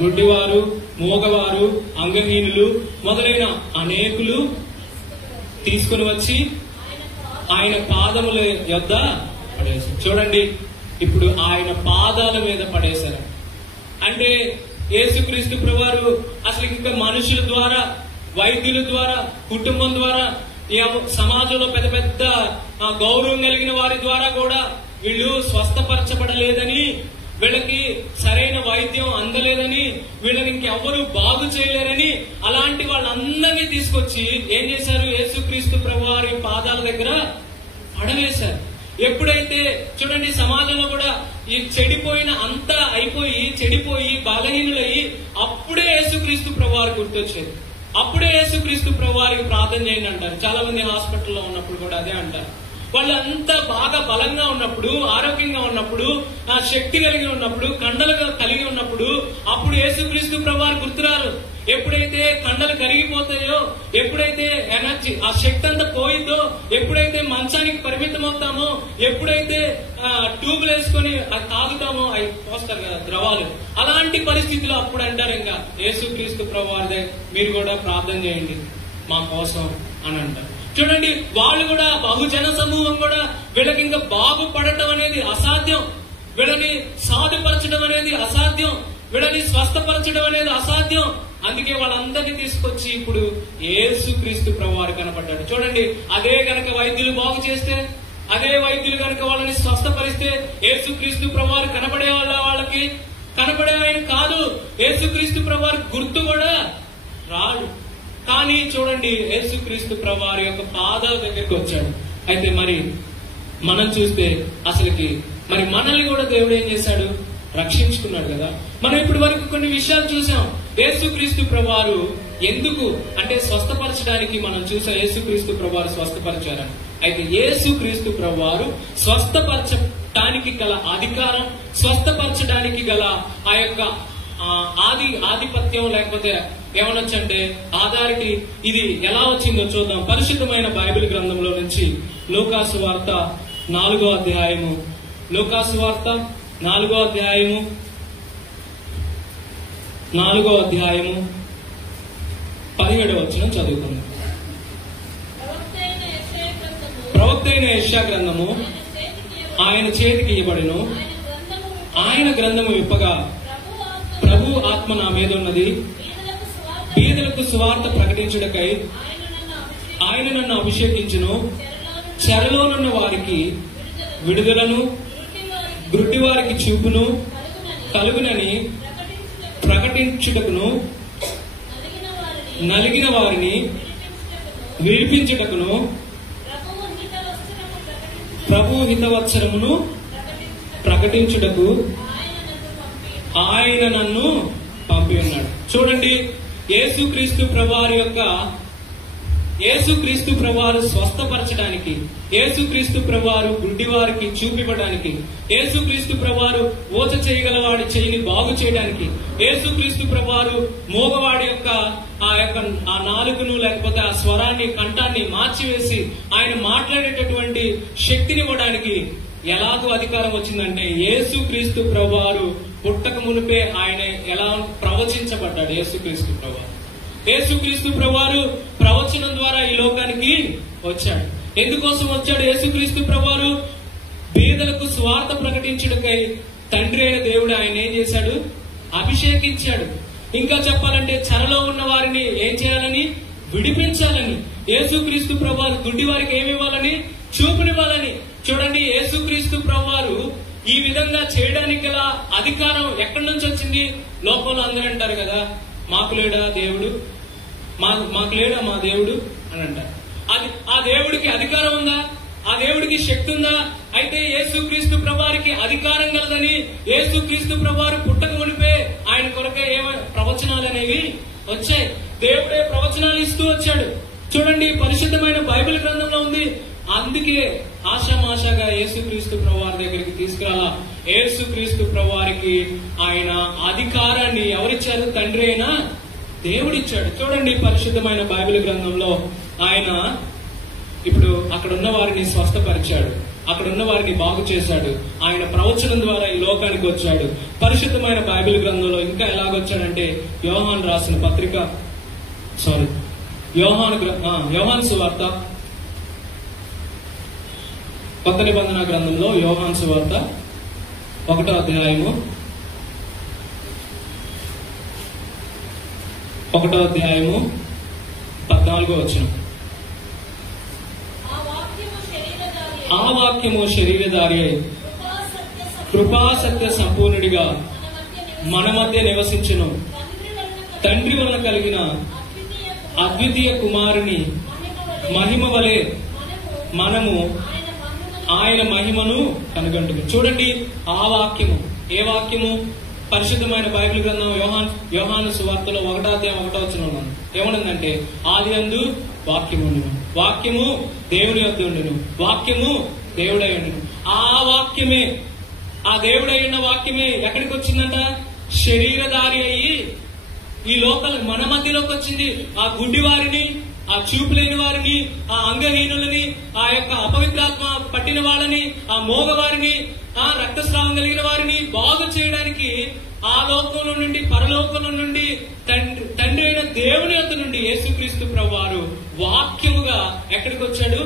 గుడ్డివారు, మూగవారు, అంగహీనులు మొదలైన అనేకులు తీసుకుని వచ్చి ఆయన పాదముల యొద్ద పడేశారు. చూడండి, ఇప్పుడు ఆయన పాదాల మీద పడేశారు. అంటే యేసుక్రీస్తు ప్రభువారు అసలు ఇంకా మనుషుల ద్వారా, వైద్యుల ద్వారా, కుటుంబం ద్వారా, సమాజంలో పెద్ద పెద్ద గౌరవం కలిగిన వారి ద్వారా కూడా వీళ్ళు స్వస్థపరచబడలేదని, వీళ్ళకి సరైన వైద్యం అందలేదని, వీళ్ళని ఇంకెవ్వరూ బాగు చేయలేరని అలాంటి వాళ్ళందరినీ తీసుకొచ్చి ఏం చేశారు? యేసుక్రీస్తు ప్రభువారి పాదాల దగ్గర పడవేశారు. ఎప్పుడైతే చూడండి, సమాజంలో కూడా ఈ చెడిపోయిన అంతా అయిపోయి చెడిపోయి బలహీనులయ్యి అప్పుడే యేసుక్రీస్తు ప్రభువారు గుర్తొచ్చేది. అప్పుడే యేసుక్రీస్తు ప్రభువారికి ప్రార్థన చేయండి అంటారు. చాలా మంది హాస్పిటల్లో ఉన్నప్పుడు కూడా అదే అంటారు. వాళ్ళు అంతా బాగా బలంగా ఉన్నప్పుడు, ఆరోగ్యంగా ఉన్నప్పుడు, శక్తి కలిగి ఉన్నప్పుడు, కండలు కలిగి ఉన్నప్పుడు అప్పుడు యేసుక్రీస్తు ప్రభువారు గుర్తురారు. ఎప్పుడైతే కండలు కరిగిపోతాయో, ఎప్పుడైతే ఎనర్జీ ఆ శక్తి అంతా పోయిందో, ఎప్పుడైతే మంచానికి పరిమితం అవుతామో, ఎప్పుడైతే ట్యూబ్లు వేసుకొని అది తాగుతామో, అవి పోస్తారు కదా ద్రవాలు, అలాంటి పరిస్థితిలో అప్పుడు అంటారు ఇంకా యేసుక్రీస్తు ప్రభువారిదే మీరు కూడా ప్రార్థన చేయండి మా కోసం అని అంటారు. చూడండి, వాళ్ళు కూడా బహుజన సమూహం కూడా వీళ్ళకి ఇంకా బాగుపడటం అనేది అసాధ్యం, వీళ్ళని సాధుపరచడం అనేది అసాధ్యం, వీళ్ళని స్వస్థపరచడం అనేది అసాధ్యం. అందుకే వాళ్ళందరినీ తీసుకొచ్చి ఇప్పుడు యేసుక్రీస్తు ప్రభువారు కనపడ్డాడు. చూడండి, అదే గనక వైద్యులు బాగు చేస్తే, అదే వైద్యులు కనుక వాళ్ళని స్వస్థపరిస్తే యేసుక్రీస్తు ప్రభువారు కనపడే వాళ్ళకి కనపడే ఆయన కాదు. యేసుక్రీస్తు ప్రభువారు గుర్తు కూడా రాడు. కానీ చూడండి, యేసుక్రీస్తు ప్రభువారి యొక్క పాదాల దగ్గరికి వచ్చాడు. అయితే మరి మనం చూస్తే అసలుకి మరి మనల్ని కూడా దేవుడు ఏం చేశాడు? రక్షించుకున్నాడు కదా. మనం ఇప్పటి వరకు కొన్ని విషయాలు చూసాం. యేసుక్రీస్తు ప్రభువారు ఎందుకు అంటే స్వస్థపరచడానికి మనం చూసాం. యేసుక్రీస్తు ప్రభువారు స్వస్థపరిచారని. అయితే యేసుక్రీస్తు ప్రభువారు స్వస్థపరచడానికి గల అధికారం, స్వస్థపరచడానికి గల ఆ యొక్క ఆధిపత్యం, లేకపోతే ఏమనొచ్చంటే అథారిటీ, ఇది ఎలా వచ్చిందో చూద్దాం. పరిశుద్ధమైన బైబిల్ గ్రంథంలో నుంచి లూకాసు వార్త 4వ అధ్యాయము, లూకాసు వార్త 4వ అధ్యాయము 17వ వచనం చదువుకుందాం. ప్రవక్త అయిన యెషయా గ్రంథము ఆయన చేతికి ఇవ్వబడెను. ఆయన గ్రంథము విప్పగా ప్రభు ఆత్మ నా మీద ఉన్నది, బీదలకు సువార్త ప్రకటించుటకై ఆయన నన్ను అభిషేకించును, చెరలోనున్న వారికి విడుదలను, గుడ్డి వారికి చూపును కలుగునని ప్రకటించుటకును, నలిగిన వారిని విడిపించుటకును, ప్రభు హితవత్సరమును ప్రకటించుటకు ఆయన నన్ను పంపి ఉన్నాడు. చూడండి, యేసుక్రీస్తు ప్రభువారు స్వస్థపరచడానికి, యేసుక్రీస్తు ప్రభువారు గుడ్డి వారికి చూపివ్వడానికి, యేసుక్రీస్తు ప్రభువారు ఓచ చేయగలవాడి చెయ్యిని బాగు చేయడానికి, యేసుక్రీస్తు ప్రభువారు మోగవాడి యొక్క ఆ నాలుగును లేకపోతే ఆ స్వరాన్ని, కంఠాన్ని మార్చివేసి ఆయన మాట్లాడేటటువంటి శక్తినివ్వడానికి ఎలాగో అధికారం వచ్చిందంటే యేసుక్రీస్తు ప్రభువారు పుట్టక మునిపే ఆయన ఎలా ప్రవచించబడ్డాడు. యేసుక్రీస్తు ప్రభువారు ప్రవచనం ద్వారా ఈ లోకానికి వచ్చాడు. ఎందుకోసం వచ్చాడు యేసుక్రీస్తు ప్రభువారు? బీదలకు స్వార్థ ప్రకటించుటకై తండ్రి అయిన దేవుడు ఆయన ఏం చేశాడు? అభిషేకించాడు. ఇంకా చెప్పాలంటే చెరలో ఉన్న వారిని ఏం చేయాలని? విడిపించాలని. యేసుక్రీస్తు ప్రభువారు గుడ్డి వారికి ఏమి ఇవ్వాలని? చూపునివ్వాలని. చూడండి, యేసుక్రీస్తు ప్రభువారు ఈ విధంగా చేయడానికి గల అధికారం ఎక్కడి నుంచి వచ్చింది? లోకంలో అందరూ అంటారు కదా, మాకు లేడా దేవుడు, మాకు లేడా మా దేవుడు అని అంటారు. ఆ దేవుడికి అధికారం ఉందా? ఆ దేవుడికి శక్తి ఉందా? అయితే యేసుక్రీస్తు ప్రభువారికి అధికారం కలదని యేసుక్రీస్తు ప్రభువారు పుట్టక మునిపే ఆయన కొరకే ప్రవచనాలు అనేవి వచ్చాయి. దేవుడే ప్రవచనాలు ఇస్తూ వచ్చాడు. చూడండి, పరిశుద్ధమైన బైబిల్ గ్రంథంలో ఉంది. అందుకే ఆశామాషాగా యేసుక్రీస్తు ప్రభువారి దగ్గరికి తీసుకురాలా. యేసుక్రీస్తు ప్రభువారికి ఆయన అధికారాన్ని ఎవరిచ్చారు? తండ్రి అయినా దేవుడిచ్చాడు. చూడండి, పరిశుద్ధమైన బైబిల్ గ్రంథంలో ఆయన ఇప్పుడు అక్కడ ఉన్న వారిని స్వస్థపరిచాడు, అక్కడ ఉన్న వారిని బాగు చేశాడు. ఆయన ప్రవచనం ద్వారా ఈ లోకానికి వచ్చాడు. పరిశుద్ధమైన బైబిల్ గ్రంథంలో ఇంకా ఎలాగొచ్చాడంటే యోహాను రాసిన పత్రిక యోహాను సువార్త, కొత్త నిబంధన గ్రంథంలో యోహాను సువార్త 1వ అధ్యాయము 14వ వచనం. ఆ వాక్యము శరీరధారి అయి కృపా సత్య సంపూర్ణుడిగా మన మధ్య నివసించును. తండ్రి వలన కలిగిన అద్వితీయ కుమారుని మహిమ వలె మనము ఆయన మహిమను కనుగొంటుంది. చూడండి, ఆ వాక్యము, ఏ వాక్యము? పరిశుద్ధమైన బైబిల్ గ్రంథం యోహాను సువార్తలో 1:1 ఏమనుందంటే, ఆది యందు వాక్యము ఉండెను, వాక్యము దేవుని యొద్ద ఉండెను, వాక్యము దేవుడై ఉండెను. ఆ వాక్యమే, ఆ దేవుడై ఉన్న వాక్యమే ఎక్కడికి వచ్చిందంట? శరీరధారి అయ్యి ఈ లోకల్ మన మధ్యలోకి వచ్చింది. ఆ గుడ్డి వారిని, ఆ చూపు లేని వారిని, ఆ అంగహీనులని, ఆ యొక్క అపవిత్రాత్మ పట్టిన వాళ్ళని, ఆ మోగవారిని, ఆ రక్తస్రావం కలిగిన వారిని బాగు చేయడానికి ఆ లోకంలో నుండి, పరలోకంలో నుండి, తండ్రి అయిన దేవుని యొద్ద నుండి యేసుక్రీస్తు ప్రభువారు వాక్యముగా ఎక్కడికి వచ్చాడు?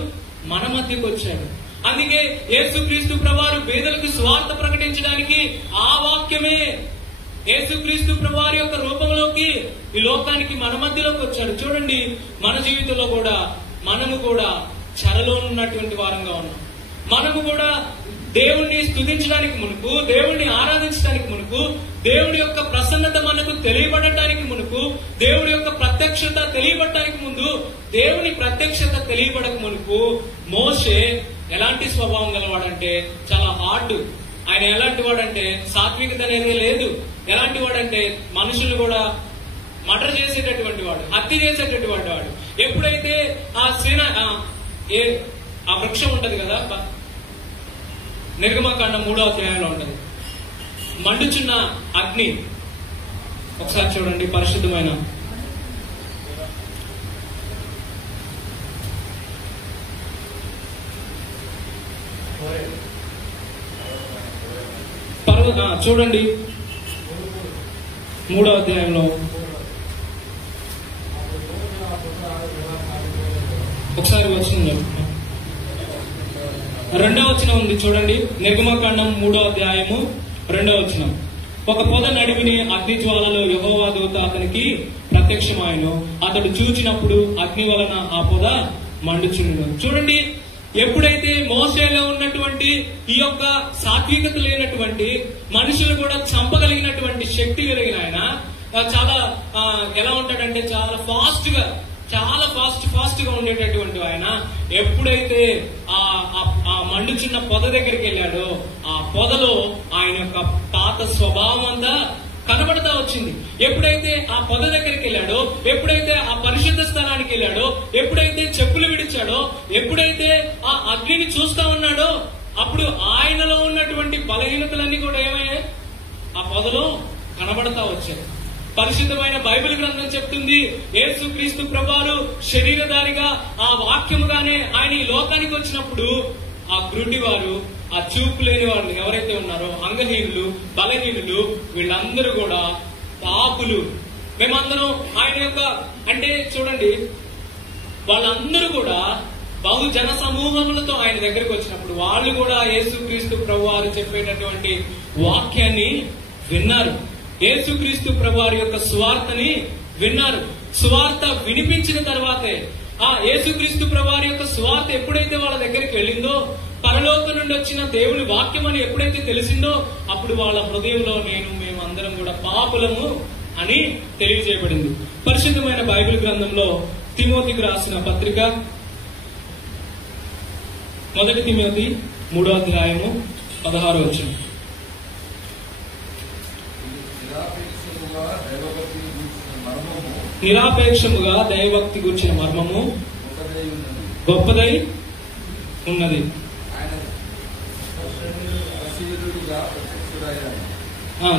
మన మధ్యకు వచ్చాడు. అందుకే యేసుక్రీస్తు ప్రభువారు పేదలకు స్వార్థ ప్రకటించడానికి ఆ వాక్యమే యేసుక్రీస్తు ప్రభువారి యొక్క రూపంలోకి ఈ లోకానికి మన మధ్యలోకి వచ్చాడు. చూడండి, మన జీవితంలో కూడా మనము కూడా చెరలో ఉన్నటువంటి వారంగా ఉన్నాం. మనము కూడా దేవుణ్ణి స్తుతించడానికి మునుపు, దేవుణ్ణి ఆరాధించడానికి మునుపు, దేవుడి యొక్క ప్రసన్నత మనకు తెలియబడటానికి మునుపు, దేవుడి యొక్క ప్రత్యక్షత తెలియబడటానికి ముందు, దేవుని ప్రత్యక్షత తెలియబడక మునుపు మోషే ఎలాంటి స్వభావం గలవాడంటే చాలా హార్డ్. ఆయన ఎలాంటి వాడంటే సాత్వికత అనేది లేదు. ఎలాంటి వాడంటే మనుషులు కూడా మర్డర్ చేసేటటువంటి వాడు, హత్య చేసేటటువంటి వాడు. ఎప్పుడైతే ఆ వృక్షం ఉంటది కదా, నిర్గమకాండం 3వ అధ్యాయంలో ఉంటది, మండుచున్న అగ్ని. ఒకసారి చూడండి, పరిశుద్ధమైన చూడండి 3వ అధ్యాయంలో ఒకసారి వచ్చింది, 2వ వచనం ఉంది చూడండి. నిర్గమకాండం 3వ అధ్యాయము 2వ వచనం. ఒక పొద నడిమిని అగ్ని జ్వాలలో యెహోవా దూత అతనికి ప్రత్యక్షమాయెను. అతడు చూచినప్పుడు అగ్ని వలన ఆ పొద మండుచుండెను. చూడండి, ఎప్పుడైతే మోసేలో ఉన్నటువంటి ఈ యొక్క సాత్వికత లేనటువంటి మనుషులు కూడా చంపగలిగినటువంటి శక్తి కలిగిన ఆయన చాలా ఎలా ఉంటాడంటే చాలా ఫాస్ట్ గా ఉండేటటువంటి ఆయన ఎప్పుడైతే ఆ మండుచున్న పొద దగ్గరికి వెళ్ళాడో ఆ పొదలో ఆయన యొక్క పాత స్వభావం అంతా కనబడతా వచ్చింది. ఎప్పుడైతే ఆ పొద దగ్గరికి వెళ్ళాడో, ఎప్పుడైతే ఆ పరిశుద్ధ స్థలానికి వెళ్ళాడో, ఎప్పుడైతే చెప్పులు విడిచాడో, ఎప్పుడైతే ఆ అగ్నిని చూస్తా ఉన్నాడో, అప్పుడు ఆయనలో ఉన్నటువంటి బలహీనతలన్నీ కూడా ఏమయ్యాయి? ఆ పొదలో కనబడతా వచ్చాయి. పరిశుద్ధమైన బైబిల్ గ్రంథం చెప్తుంది, యేసుక్రీస్తు ప్రభువారు శరీరధారిగా ఆ వాక్యముగానే ఆయన ఈ లోకానికి వచ్చినప్పుడు ఆ గ్రుడ్డి వారు, ఆ చూపు లేని వారు ఎవరైతే ఉన్నారో, అంగహీనులు, బలహీనులు, వీళ్ళందరూ కూడా పాపులు. మేమందరం ఆయన యొక్క అంటే చూడండి, వాళ్ళందరూ కూడా బహుజన సమూహములతో ఆయన దగ్గరకు వచ్చినప్పుడు వాళ్ళు కూడా యేసుక్రీస్తు ప్రభువారు చెప్పేటటువంటి వాక్యాన్ని విన్నారు. యేసుక్రీస్తు ప్రభువారి యొక్క సువార్తని విన్నారు. సువార్త వినిపించిన తర్వాతే, ఆ యేసుక్రీస్తు ప్రభువారి యొక్క సువార్త ఎప్పుడైతే వాళ్ళ దగ్గరికి వెళ్ళిందో, పరలోకం నుండి వచ్చిన దేవుని వాక్యం అని ఎప్పుడైతే తెలిసిందో, అప్పుడు వాళ్ళ హృదయంలో మేమందరం కూడా పాపులము అని తెలియజేయబడింది. పరిశుద్ధమైన బైబిల్ గ్రంథంలో తిమోతికి రాసిన పత్రిక 1 తిమోతి 3వ అధ్యాయము 16వ వచనం. నిరాపేక్షముగా దైవభక్తి గురించిన మర్మము గొప్పదై ఉన్నది.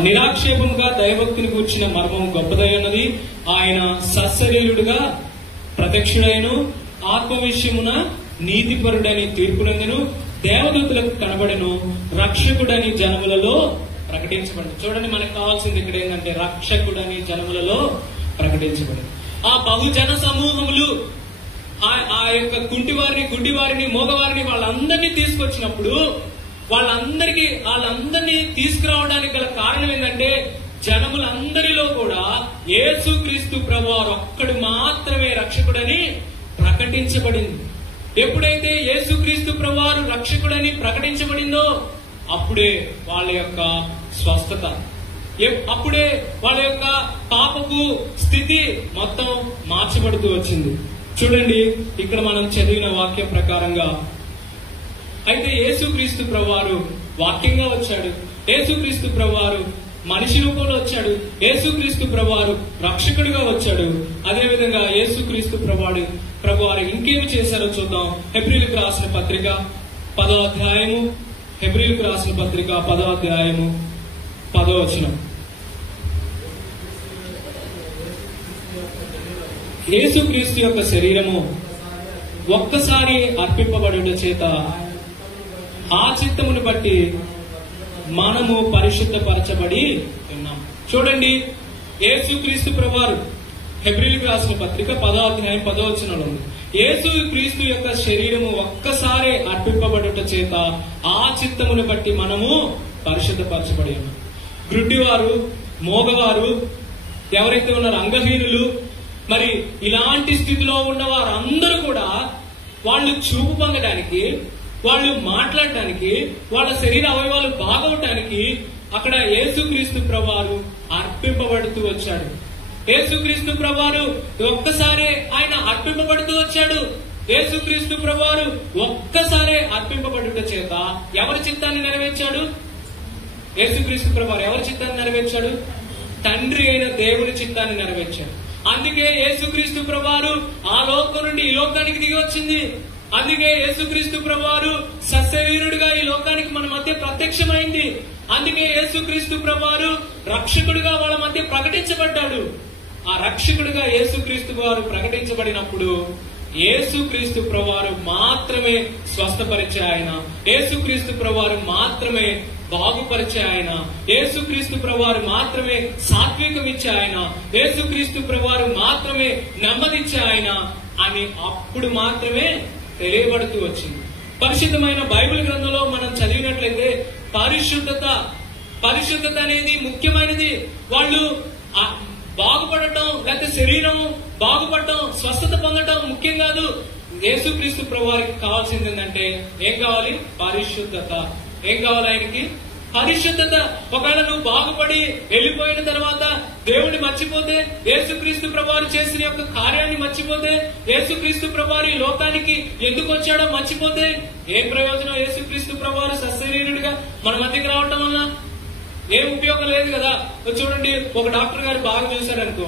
నిరాక్షేపముగా దైవభక్తిని కూర్చిన మర్మం గొప్పదై ఉన్నది. ఆయన సశరీరుడుగా ప్రత్యక్షుడైను, ఆత్మ విషయమున నీతిపరుడని తీర్పునందును, దేవదూతలకు కనబడను, రక్షకుడని జనములలో ప్రకటించబడింది. చూడండి, మనకు కావాల్సింది ఇక్కడ ఏంటంటే రక్షకుడని జనములలో ప్రకటించబడింది. ఆ బహుజన సమూహములు ఆ యొక్క కుంటివారిని, గుడ్డివారిని, మోగవారిని వాళ్ళందరినీ తీసుకొచ్చినప్పుడు వాళ్ళందరినీ తీసుకురావడానికి గల కారణం ఏంటంటే జనములందరిలో కూడా యేసుక్రీస్తు ప్రభువారు ఒక్కడు మాత్రమే రక్షకుడని ప్రకటించబడింది. ఎప్పుడైతే యేసుక్రీస్తు ప్రభువారు రక్షకుడని ప్రకటించబడిందో అప్పుడే వాళ్ళ యొక్క స్వస్థత, అప్పుడే వాళ్ళ యొక్క పాపపు స్థితి మొత్తం మార్చబడుతూ వచ్చింది. చూడండి, ఇక్కడ మనం చదివిన వాక్యం ప్రకారంగా అయితే యేసుక్రీస్తు ప్రభువారు వాక్యంగా వచ్చాడు. యేసుక్రీస్తు ప్రభువారు మనిషి రూపంలో వచ్చాడు. యేసుక్రీస్తు ప్రభువారు రక్షకుడిగా వచ్చాడు. అదేవిధంగా యేసుక్రీస్తు ప్రభువారు ఇంకేమి చేశారో చూద్దాం. హెబ్రీయులకు రాసిన పత్రిక 10వ అధ్యాయము, హెబ్రీయులకు రాసిన పత్రిక 10వ అధ్యాయము 10వ వచనం. యేసుక్రీస్తు యొక్క శరీరము ఒక్కసారి అర్పింపబడుట చేత ఆ చిత్తమును బట్టి మనము పరిశుద్ధపరచబడి ఉన్నాం. చూడండి, యేసుక్రీస్తు ప్రభువారు హెబ్రీయులకు రాసిన పత్రిక 10వ అధ్యాయం 10వ వచనంలో ఉంది. యేసుక్రీస్తు యొక్క శరీరము ఒక్కసారి అర్పింపబడుట చేత ఆ చిత్తమును బట్టి మనము పరిశుద్ధపరచబడి ఉన్నాం. గ్రుడ్డివారు, మోగవారు, ఎవరైతే ఉన్నారో అంగహీనులు, మరి ఇలాంటి స్థితిలో ఉన్న వారందరూ కూడా వాళ్ళు చూపు పొందడానికి, వాళ్ళు మాట్లాడటానికి, వాళ్ళ శరీర అవయవాలు బాగవటానికి అక్కడ యేసుక్రీస్తు ప్రభువారు అర్పింపబడుతూ వచ్చాడు. యేసుక్రీస్తు ప్రభువారు ఒక్కసారి ఆయన అర్పింపబడుతూ వచ్చాడు. యేసుక్రీస్తు ప్రభువారు ఒక్కసారి అర్పింపబడుట చేత ఎవరి చిత్తాన్ని నెరవేర్చాడు? యేసుక్రీస్తు ప్రభువారు ఎవరి చిత్తాన్ని నెరవేర్చాడు? తండ్రి అయిన దేవుని చిత్తాన్ని నెరవేర్చాడు. అందుకే యేసుక్రీస్తు ప్రభువారు ఆ లోకం నుండి ఈ లోకానికి దిగి వచ్చింది. అందుకే యేసుక్రీస్తు ప్రభువారు సశరీరుడిగా ఈ లోకానికి మన మధ్య ప్రత్యక్షమైంది. అందుకే యేసుక్రీస్తు ప్రభువారు రక్షకుడిగా వాళ్ళ మధ్య ప్రకటించబడ్డాడు. ఆ రక్షకుడిగా యేసుక్రీస్తు వారు ప్రకటించబడినప్పుడు యేసుక్రీస్తు ప్రభువారు మాత్రమే స్వస్థపరిచే ఆయన, యేసుక్రీస్తు ప్రభువారు మాత్రమే బాగుపరిచే ఆయన, యేసుక్రీస్తు ప్రభువారు మాత్రమే సాత్వికం ఇచ్చే ఆయన, యేసుక్రీస్తు ప్రభువారు మాత్రమే నెమ్మదిచ్చే ఆయన అని అప్పుడు మాత్రమే తెలియబడుతూ వచ్చింది. పరిశుద్ధమైన బైబిల్ గ్రంథంలో మనం చదివినట్లయితే పరిశుద్ధత అనేది ముఖ్యమైనది. వాళ్ళు బాగుపడటం, లేకపోతే శరీరం బాగుపడటం, స్వస్థత పొందటం ముఖ్యం కాదు. యేసుక్రీస్తు ప్రభువారికి కావాల్సింది ఏంటంటే ఏం కావాలి? పరిశుద్ధత. ఏం కావాలి ఆయనకి? పరిశుద్ధత. ఒకవేళ నువ్వు బాగుపడి వెళ్లిపోయిన తర్వాత దేవుడిని మర్చిపోతే, యేసుక్రీస్తు ప్రభువారు చేసిన యొక్క కార్యాన్ని మర్చిపోతే, యేసుక్రీస్తు ప్రభువారు ఈ లోకానికి ఎందుకు వచ్చాడో మర్చిపోతే ఏం ప్రయోజనం? యేసుక్రీస్తు ప్రభువారు సశరీరుడిగా మన మధ్యకి రావటం వల్ల ఏం ఉపయోగం లేదు కదా. చూడండి, ఒక డాక్టర్ గారు బాగా చూశాడు అనుకో,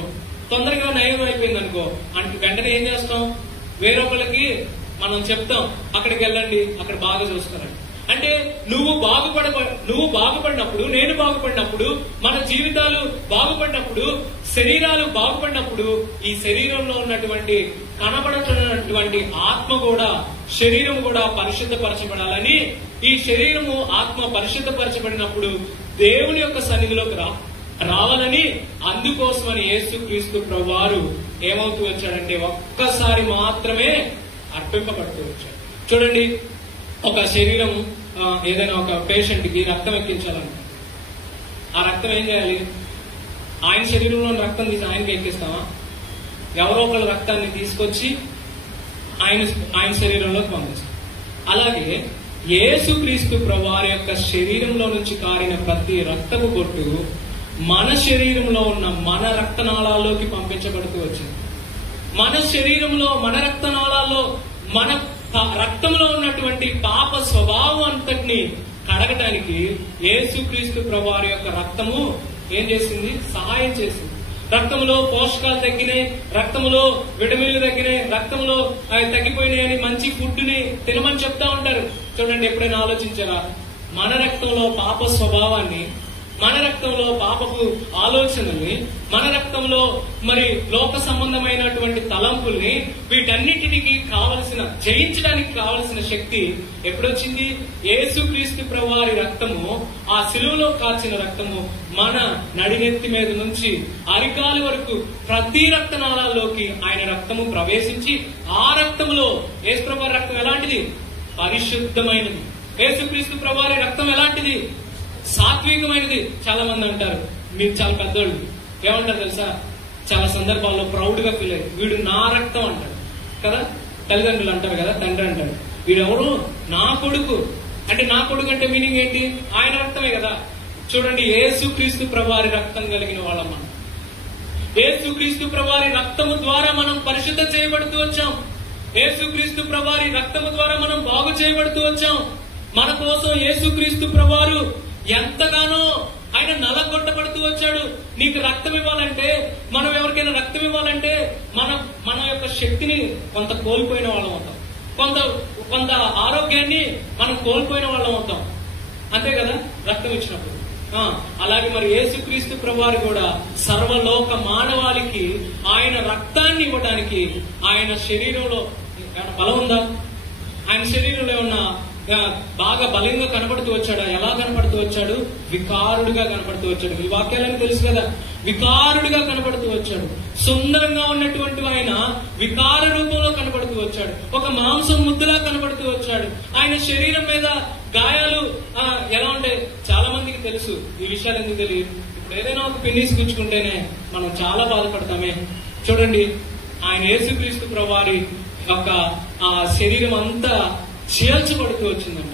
తొందరగా నయం అయిపోయింది అనుకో, అంటే వెంటనే ఏం చేస్తాం? వేరొకరికి మనం చెప్తాం, అక్కడికి వెళ్ళండి, అక్కడ బాగా చూస్తారండి. అంటే నువ్వు బాగుపడినప్పుడు, నేను బాగుపడినప్పుడు, మన జీవితాలు బాగుపడినప్పుడు, శరీరాలు బాగుపడినప్పుడు ఈ శరీరంలో ఉన్నటువంటి కనబడుతున్నటువంటి ఆత్మ కూడా, శరీరం కూడా పరిశుద్ధపరచబడాలని, ఈ శరీరము ఆత్మ పరిశుద్ధపరచబడినప్పుడు దేవుని యొక్క సన్నిధిలోకి రావాలని, అందుకోసమని యేసుక్రీస్తు ప్రభువారు ఏమవుతూ వచ్చాడంటే ఒక్కసారి మాత్రమే అర్పింపబడుతూ వచ్చాడు. చూడండి, ఒక శరీరం ఏదైనా ఒక పేషెంట్ కి రక్తం ఎక్కించాలంట. ఆ రక్తం ఏం చేయాలి? ఆయన శరీరంలో రక్తం తీసి ఆయనకి ఎక్కిస్తామా? ఎవరో ఒకళ్ళ రక్తాన్ని తీసుకొచ్చి ఆయన శరీరంలోకి పంపిస్తాం. అలాగే యేసుక్రీస్తు ప్రభువారి యొక్క శరీరంలో నుంచి కారిన ప్రతి రక్తపు బొట్టు మన శరీరంలో ఉన్న మన రక్తనాళాల్లోకి పంపించబడుతూ వచ్చింది. మన శరీరంలో, మన రక్తనాళాల్లో, మన రక్తంలో ఉన్నటువంటి పాప స్వభావం అంతటిని కడగటానికి యేసుక్రీస్తు ప్రభువారి యొక్క రక్తము ఏం చేసింది? సహాయం చేసింది. రక్తంలో పోషకాలు తగ్గినాయి, రక్తంలో విటమిన్లు తగ్గినాయి, రక్తంలో తగ్గిపోయినాయని మంచి ఫుడ్ ని తినమని చెప్తా ఉంటారు. చూడండి, ఎప్పుడైనా ఆలోచించారా? మన రక్తంలో పాప స్వభావాన్ని, మన రక్తంలో పాపపు ఆలోచనల్ని, మన రక్తంలో మరి లోక సంబంధమైనటువంటి తలంపుల్ని, వీటన్నిటికి జయించడానికి కావలసిన శక్తి ఎప్పుడొచ్చింది? యేసుక్రీస్తు ప్రభువారి రక్తము, ఆ శిలువలో కార్చిన రక్తము మన నడినెత్తి మీద నుంచి అరికాలు వరకు ప్రతి రక్తనాళాల్లోకి ఆయన రక్తము ప్రవేశించి, ఆ రక్తములో యేసు ప్రభువారి రక్తం ఎలాంటిది? పరిశుద్ధమైనది. యేసుక్రీస్తు ప్రభువారి రక్తం ఎలాంటిది? సాత్వికమైనది. చాలా మంది అంటారు, మీరు చాలా పెద్దోళ్ళు, ఏమంటారు తెలుసా? చాలా సందర్భాల్లో ప్రౌడ్ గా ఫీల్ అయ్యి, వీడు నా రక్తం అంటాడు కదా. తల్లిదండ్రులు అంటారు కదా, తండ్రి అంటాడు, వీడెవరు? నా కొడుకు. అంటే నా కొడుకు అంటే మీనింగ్ ఏంటి? ఆయన రక్తమే కదా. చూడండి, యేసుక్రీస్తు ప్రభువారి రక్తం కలిగిన వాళ్ళం మనం. యేసుక్రీస్తు ప్రభువారి రక్తము ద్వారా మనం పరిశుద్ధ చేయబడుతూ వచ్చాం. యేసుక్రీస్తు ప్రభువారి రక్తము ద్వారా మనం బాగు చేయబడుతూ వచ్చాం. మన కోసం యేసుక్రీస్తు ప్రభువారు ఎంతగానో ఆయన నలగొట్టబడుతూ వచ్చాడు. నీకు రక్తం ఇవ్వాలంటే, మనం ఎవరికైనా రక్తం ఇవ్వాలంటే మన యొక్క శక్తిని కొంత కోల్పోయిన వాళ్ళం అవుతాం, కొంత ఆరోగ్యాన్ని మనం కోల్పోయిన వాళ్ళం అవుతాం, అంతే కదా రక్తం ఇచ్చినప్పుడు. అలాగే మరి యేసుక్రీస్తు ప్రభువారు కూడా సర్వలోక మానవాళికి ఆయన రక్తాన్ని ఇవ్వడానికి ఆయన శరీరంలో ఏమైనా బలం ఉందా? ఆయన శరీరంలో ఏమన్నా బాగా బలంగా కనపడుతూ వచ్చాడా? ఎలా కనపడుతూ వచ్చాడు? వికారుడిగా కనపడుతూ వచ్చాడు. ఈ వాక్యాలని తెలుసు కదా, వికారుడిగా కనపడుతూ వచ్చాడు. సుందరంగా ఉన్నటువంటి ఆయన వికార రూపంలో కనపడుతూ వచ్చాడు. ఒక మాంసం ముద్దలా కనపడుతూ వచ్చాడు. ఆయన శరీరం మీద గాయాలు ఎలా ఉండే చాలా మందికి తెలుసు. ఈ విషయాలు ఎందుకు తెలియదు? ఇప్పుడు ఏదైనా ఒక పిన్నీసి గుచ్చుకుంటేనే మనం చాలా బాధపడతామే. చూడండి, ఆయన యేసుక్రీస్తు ప్రభువారి యొక్క ఆ శరీరం అంతా చీల్చబడుతూ వచ్చిందంట.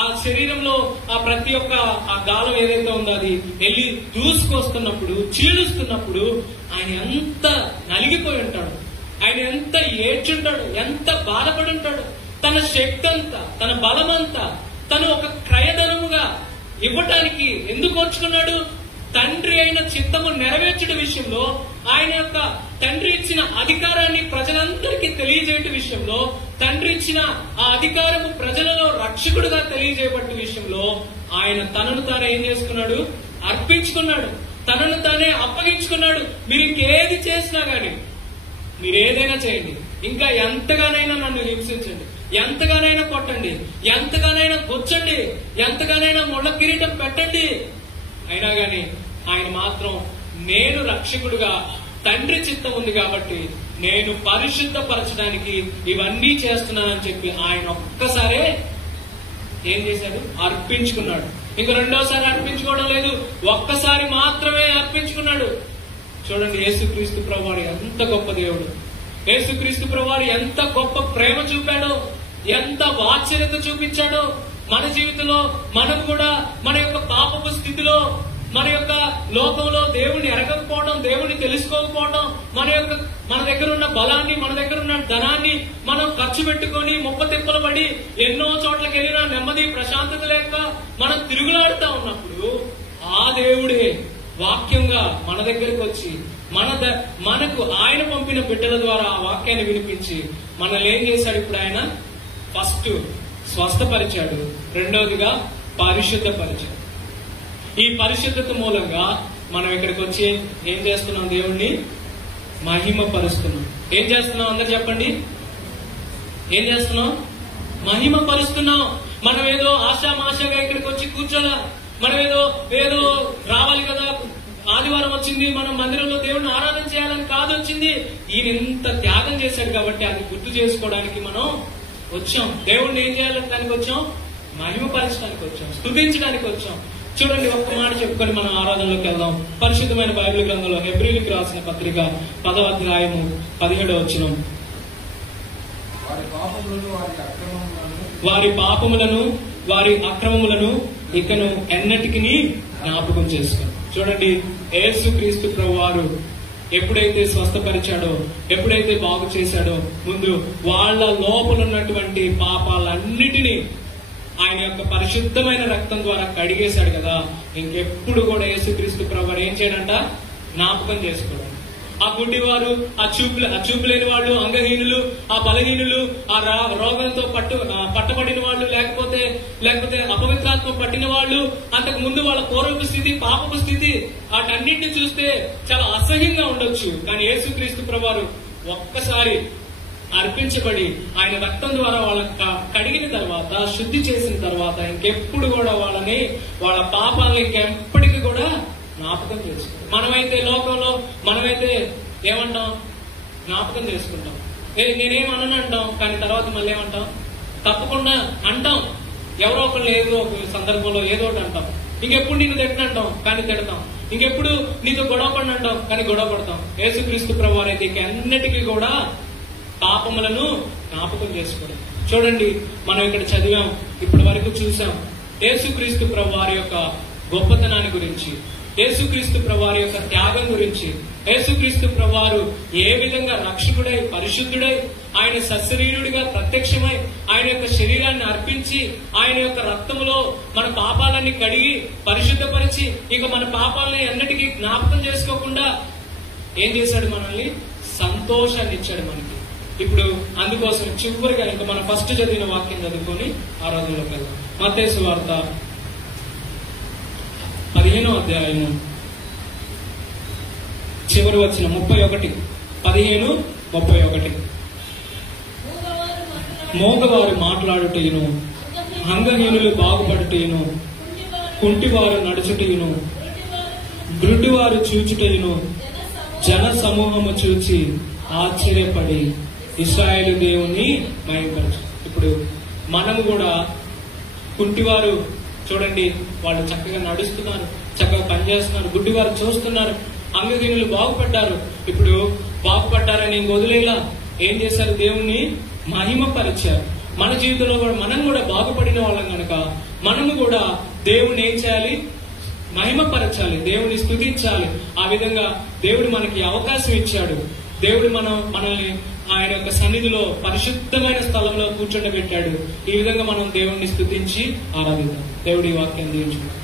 ఆ శరీరంలో ఆ ప్రతి ఒక్క ఆ గాలం ఏదైతే ఉందో అది వెళ్ళి దూసుకొస్తున్నప్పుడు, చీలుస్తున్నప్పుడు ఆయన ఎంత నలిగిపోయి ఉంటాడు, ఆయన ఎంత ఏడ్చుంటాడు, ఎంత బాధపడి ఉంటాడు. తన శక్తి అంతా, తన బలమంతా తను ఒక క్రయధనముగా ఇవ్వటానికి ఎందుకు వచ్చుకున్నాడు? తండ్రి అయిన చిత్తము నెరవేర్చడం విషయంలో, ఆయన యొక్క తండ్రి ఇచ్చిన అధికారాన్ని ప్రజలందరికీ తెలియజేయటం విషయంలో, తండ్రి ఇచ్చిన ఆ అధికారము ప్రజలలో రక్షకుడుగా తెలియజేయబట్ట విషయంలో ఆయన తనను తానే ఏం చేసుకున్నాడు? అర్పించుకున్నాడు, తనను తానే అప్పగించుకున్నాడు. మీరు ఇంకేది చేసినా గాని, మీరు ఏదైనా చేయండి, ఇంకా ఎంతగానైనా నన్ను హింసించండి, ఎంతగానైనా కొట్టండి, ఎంతగానైనా గుచ్చండి, ఎంతగానైనా ముళ్ళ కిరీటం పెట్టండి, అయినా గాని ఆయన మాత్రం నేను రక్షకుడుగా తండ్రి చిత్తం ఉంది కాబట్టి నేను పరిశుద్ధపరచడానికి ఇవన్నీ చేస్తున్నానని చెప్పి ఆయన ఒక్కసారే ఏం చేశాడు? అర్పించుకున్నాడు. ఇంక రెండోసారి అర్పించుకోవడం లేదు, ఒక్కసారి మాత్రమే అర్పించుకున్నాడు. చూడండి, యేసుక్రీస్తు ప్రభువారు ఎంత గొప్ప దేవుడు, యేసుక్రీస్తు ప్రభువారు ఎంత గొప్ప ప్రేమ చూపాడో, ఎంత వాత్సల్యత చూపించాడో మన జీవితంలో. మనం కూడా మన యొక్క పాపపు స్థితిలో, మన యొక్క లోకంలో దేవుణ్ణి ఎరగకపోవడం, దేవుణ్ణి తెలుసుకోకపోవడం, మన దగ్గర ఉన్న బలాన్ని, మన దగ్గర ఉన్న ధనాన్ని మనం ఖర్చు పెట్టుకుని ముప్పతిప్పలు పడి ఎన్నో చోట్లకి వెళ్ళినా నెమ్మది ప్రశాంతత లేక మనం తిరుగులాడుతూ ఉన్నప్పుడు ఆ దేవుడే వాక్యంగా మన దగ్గరకు వచ్చి మనకు ఆయన పంపిన బిడ్డల ద్వారా ఆ వాక్యాన్ని వినిపించి మనల్ని ఏం చేశాడు? ఇప్పుడు ఆయన ఫస్ట్ స్వస్థపరిచాడు, రెండవదిగా పరిశుద్ధపరిచాడు. ఈ పరిశుద్ధత మూలంగా మనం ఇక్కడికి వచ్చి ఏం చేస్తున్నాం? దేవుణ్ణి మహిమ పరుస్తున్నాం. ఏం చేస్తున్నాం? అందరు చెప్పండి, ఏం చేస్తున్నాం? మహిమ పరుస్తున్నాం. మనం ఏదో ఆశామాషగా ఇక్కడికి వచ్చి కూర్చోలా, మనం ఏదో రావాలి కదా, ఆదివారం వచ్చింది మనం మందిరంలో దేవుణ్ణి ఆరాధన చేయాలని కాదు వచ్చింది. ఈయన ఇంత త్యాగం చేశాడు కాబట్టి అది గుర్తు చేసుకోవడానికి మనం వచ్చాం. దేవుణ్ణి ఏం చేయాలని దానికి వచ్చాం? మహిమపరచడానికి వచ్చాం, స్తుతించడానికి వచ్చాం. చూడండి, ఒక్క మాట చెప్పుకొని మనం ఆరాధనలోకి వెళ్దాం. పరిశుద్ధమైన బైబిల్ గ్రంథంలో హెబ్రీయులకు రాసిన పత్రిక 10వ అధ్యాయము 17వ వచనం. వారి పాపములను వారి అక్రమములను ఇకను ఎన్నటికి జ్ఞాపకం చేసుకోండి. చూడండి, యేసుక్రీస్తు ప్రభువారు ఎప్పుడైతే స్వస్థపరిచాడో, ఎప్పుడైతే బాగు చేశాడో, ముందు వాళ్ళ లోపల ఉన్నటువంటి పాపాలన్నిటినీ ఆయన యొక్క పరిశుద్ధమైన రక్తం ద్వారా కడిగేశాడు కదా. ఇంకెప్పుడు కూడా యేసుక్రీస్తు ప్రభువారు ఏం చేయడంట? జ్ఞాపకం చేసుకోవడం. ఆ గుడ్డివారు, ఆ చూపు లేని వాళ్ళు, అంగహీనులు, ఆ బలహీనులు, ఆ రోగంతో పట్టబడిన వాళ్ళు, లేకపోతే అపవిత్రాత్మ పట్టిన వాళ్ళు, అంతకు ముందు వాళ్ళ పూర్వపు స్థితి, పాపపు స్థితి, వాటన్నింటిని చూస్తే చాలా అసహ్యంగా ఉండొచ్చు. కానీ యేసుక్రీస్తు ప్రభువారు ఒక్కసారి అర్పించబడి ఆయన రక్తం ద్వారా వాళ్ళని కడిగిన తర్వాత, శుద్ధి చేసిన తర్వాత ఇంకెప్పుడు కూడా వాళ్ళ పాపాలను ఇంకెప్పటికీ కూడా జ్ఞాపకం చేసుకుంటాం. మనమైతే లోకంలో మనమైతే ఏమంటాం? జ్ఞాపకం చేసుకుంటాం. నేనేమనను అంటాం, కానీ తర్వాత మళ్ళీ ఏమంటాం? తప్పకుండా అంటాం. ఎవరో ఒకళ్ళు ఏదో ఒక సందర్భంలో ఏదో ఒకటి అంటాం. ఇంకెప్పుడు నిన్ను తిట్టనంటాం, కానీ తిడతాం. ఇంకెప్పుడు నీతో గొడవ పడిన అంటాం, కానీ గొడవ పడతాం. యేసుక్రీస్తు ప్రభువారు అయితే అన్నిటికీ కూడా పాపములను జ్ఞాపకం చేసుకోవడం. చూడండి, మనం ఇక్కడ చదివాం, ఇప్పటి వరకు చూసాం యేసుక్రీస్తు ప్రభువారి యొక్క గొప్పతనాన్ని గురించి, యేసుక్రీస్తు ప్రభువారి యొక్క త్యాగం గురించి, యేసుక్రీస్తు ప్రభువారు ఏ విధంగా రక్షకుడై పరిశుద్ధుడై ఆయన సశరీరుడిగా ప్రత్యక్షమై ఆయన యొక్క శరీరాన్ని అర్పించి ఆయన యొక్క రక్తములో మన పాపాలన్నీ కడిగి పరిశుద్ధపరిచి ఇక మన పాపాలని ఎన్నటికీ జ్ఞాపకం చేసుకోకుండా ఏం చేశాడు? మనల్ని సంతోషాన్ని ఇచ్చాడు మనకి. ఇప్పుడు అందుకోసం చివరిగా ఇంకా మనం ఫస్ట్ చదివిన వాక్యం చదువుకొని ఆరాధనలోకి వెళ్దాం. మత్తయి సువార్త 15వ అధ్యాయము చివరి వచ్చిన 31, 15:31. మోగవారు మాట్లాడుటయును, అంగహీనులు బాగుపడుటయును, కుంటివారు నడుచుటయును, గ్రుడ్డివారు చూచుటయును జన సమూహము చూచి ఆశ్చర్యపడి ఇశ్రాయేలు దేవుని మహిమపరచు. ఇప్పుడు మనము కూడా కుంటివారు చూడండి, వాళ్ళు చక్కగా నడుస్తున్నారు, చక్కగా పనిచేస్తున్నారు, గుడ్డివారు చూస్తున్నారు, అంగహీనులు బాగుపడ్డారు. ఇప్పుడు బాగుపడ్డారని వదిలేలా ఏం చేశారు? దేవుణ్ణి మహిమపరిచారు. మన జీవితంలో కూడా మనం కూడా బాగుపడిన వాళ్ళం కనుక మనము కూడా దేవుణ్ణి ఏం చేయాలి? మహిమపరచాలి, దేవుని స్తుతించాలి. ఆ విధంగా దేవుడు మనకి అవకాశం ఇచ్చాడు. దేవుడు మనల్ని ఆయన యొక్క సన్నిధిలో పరిశుద్ధమైన స్థలంలో కూర్చోబెట్టాడు. ఈ విధంగా మనం దేవుణ్ణి స్తుతించి ఆరాధిద్దాం. దేవుడి వాక్యం దీవించుకుందాం.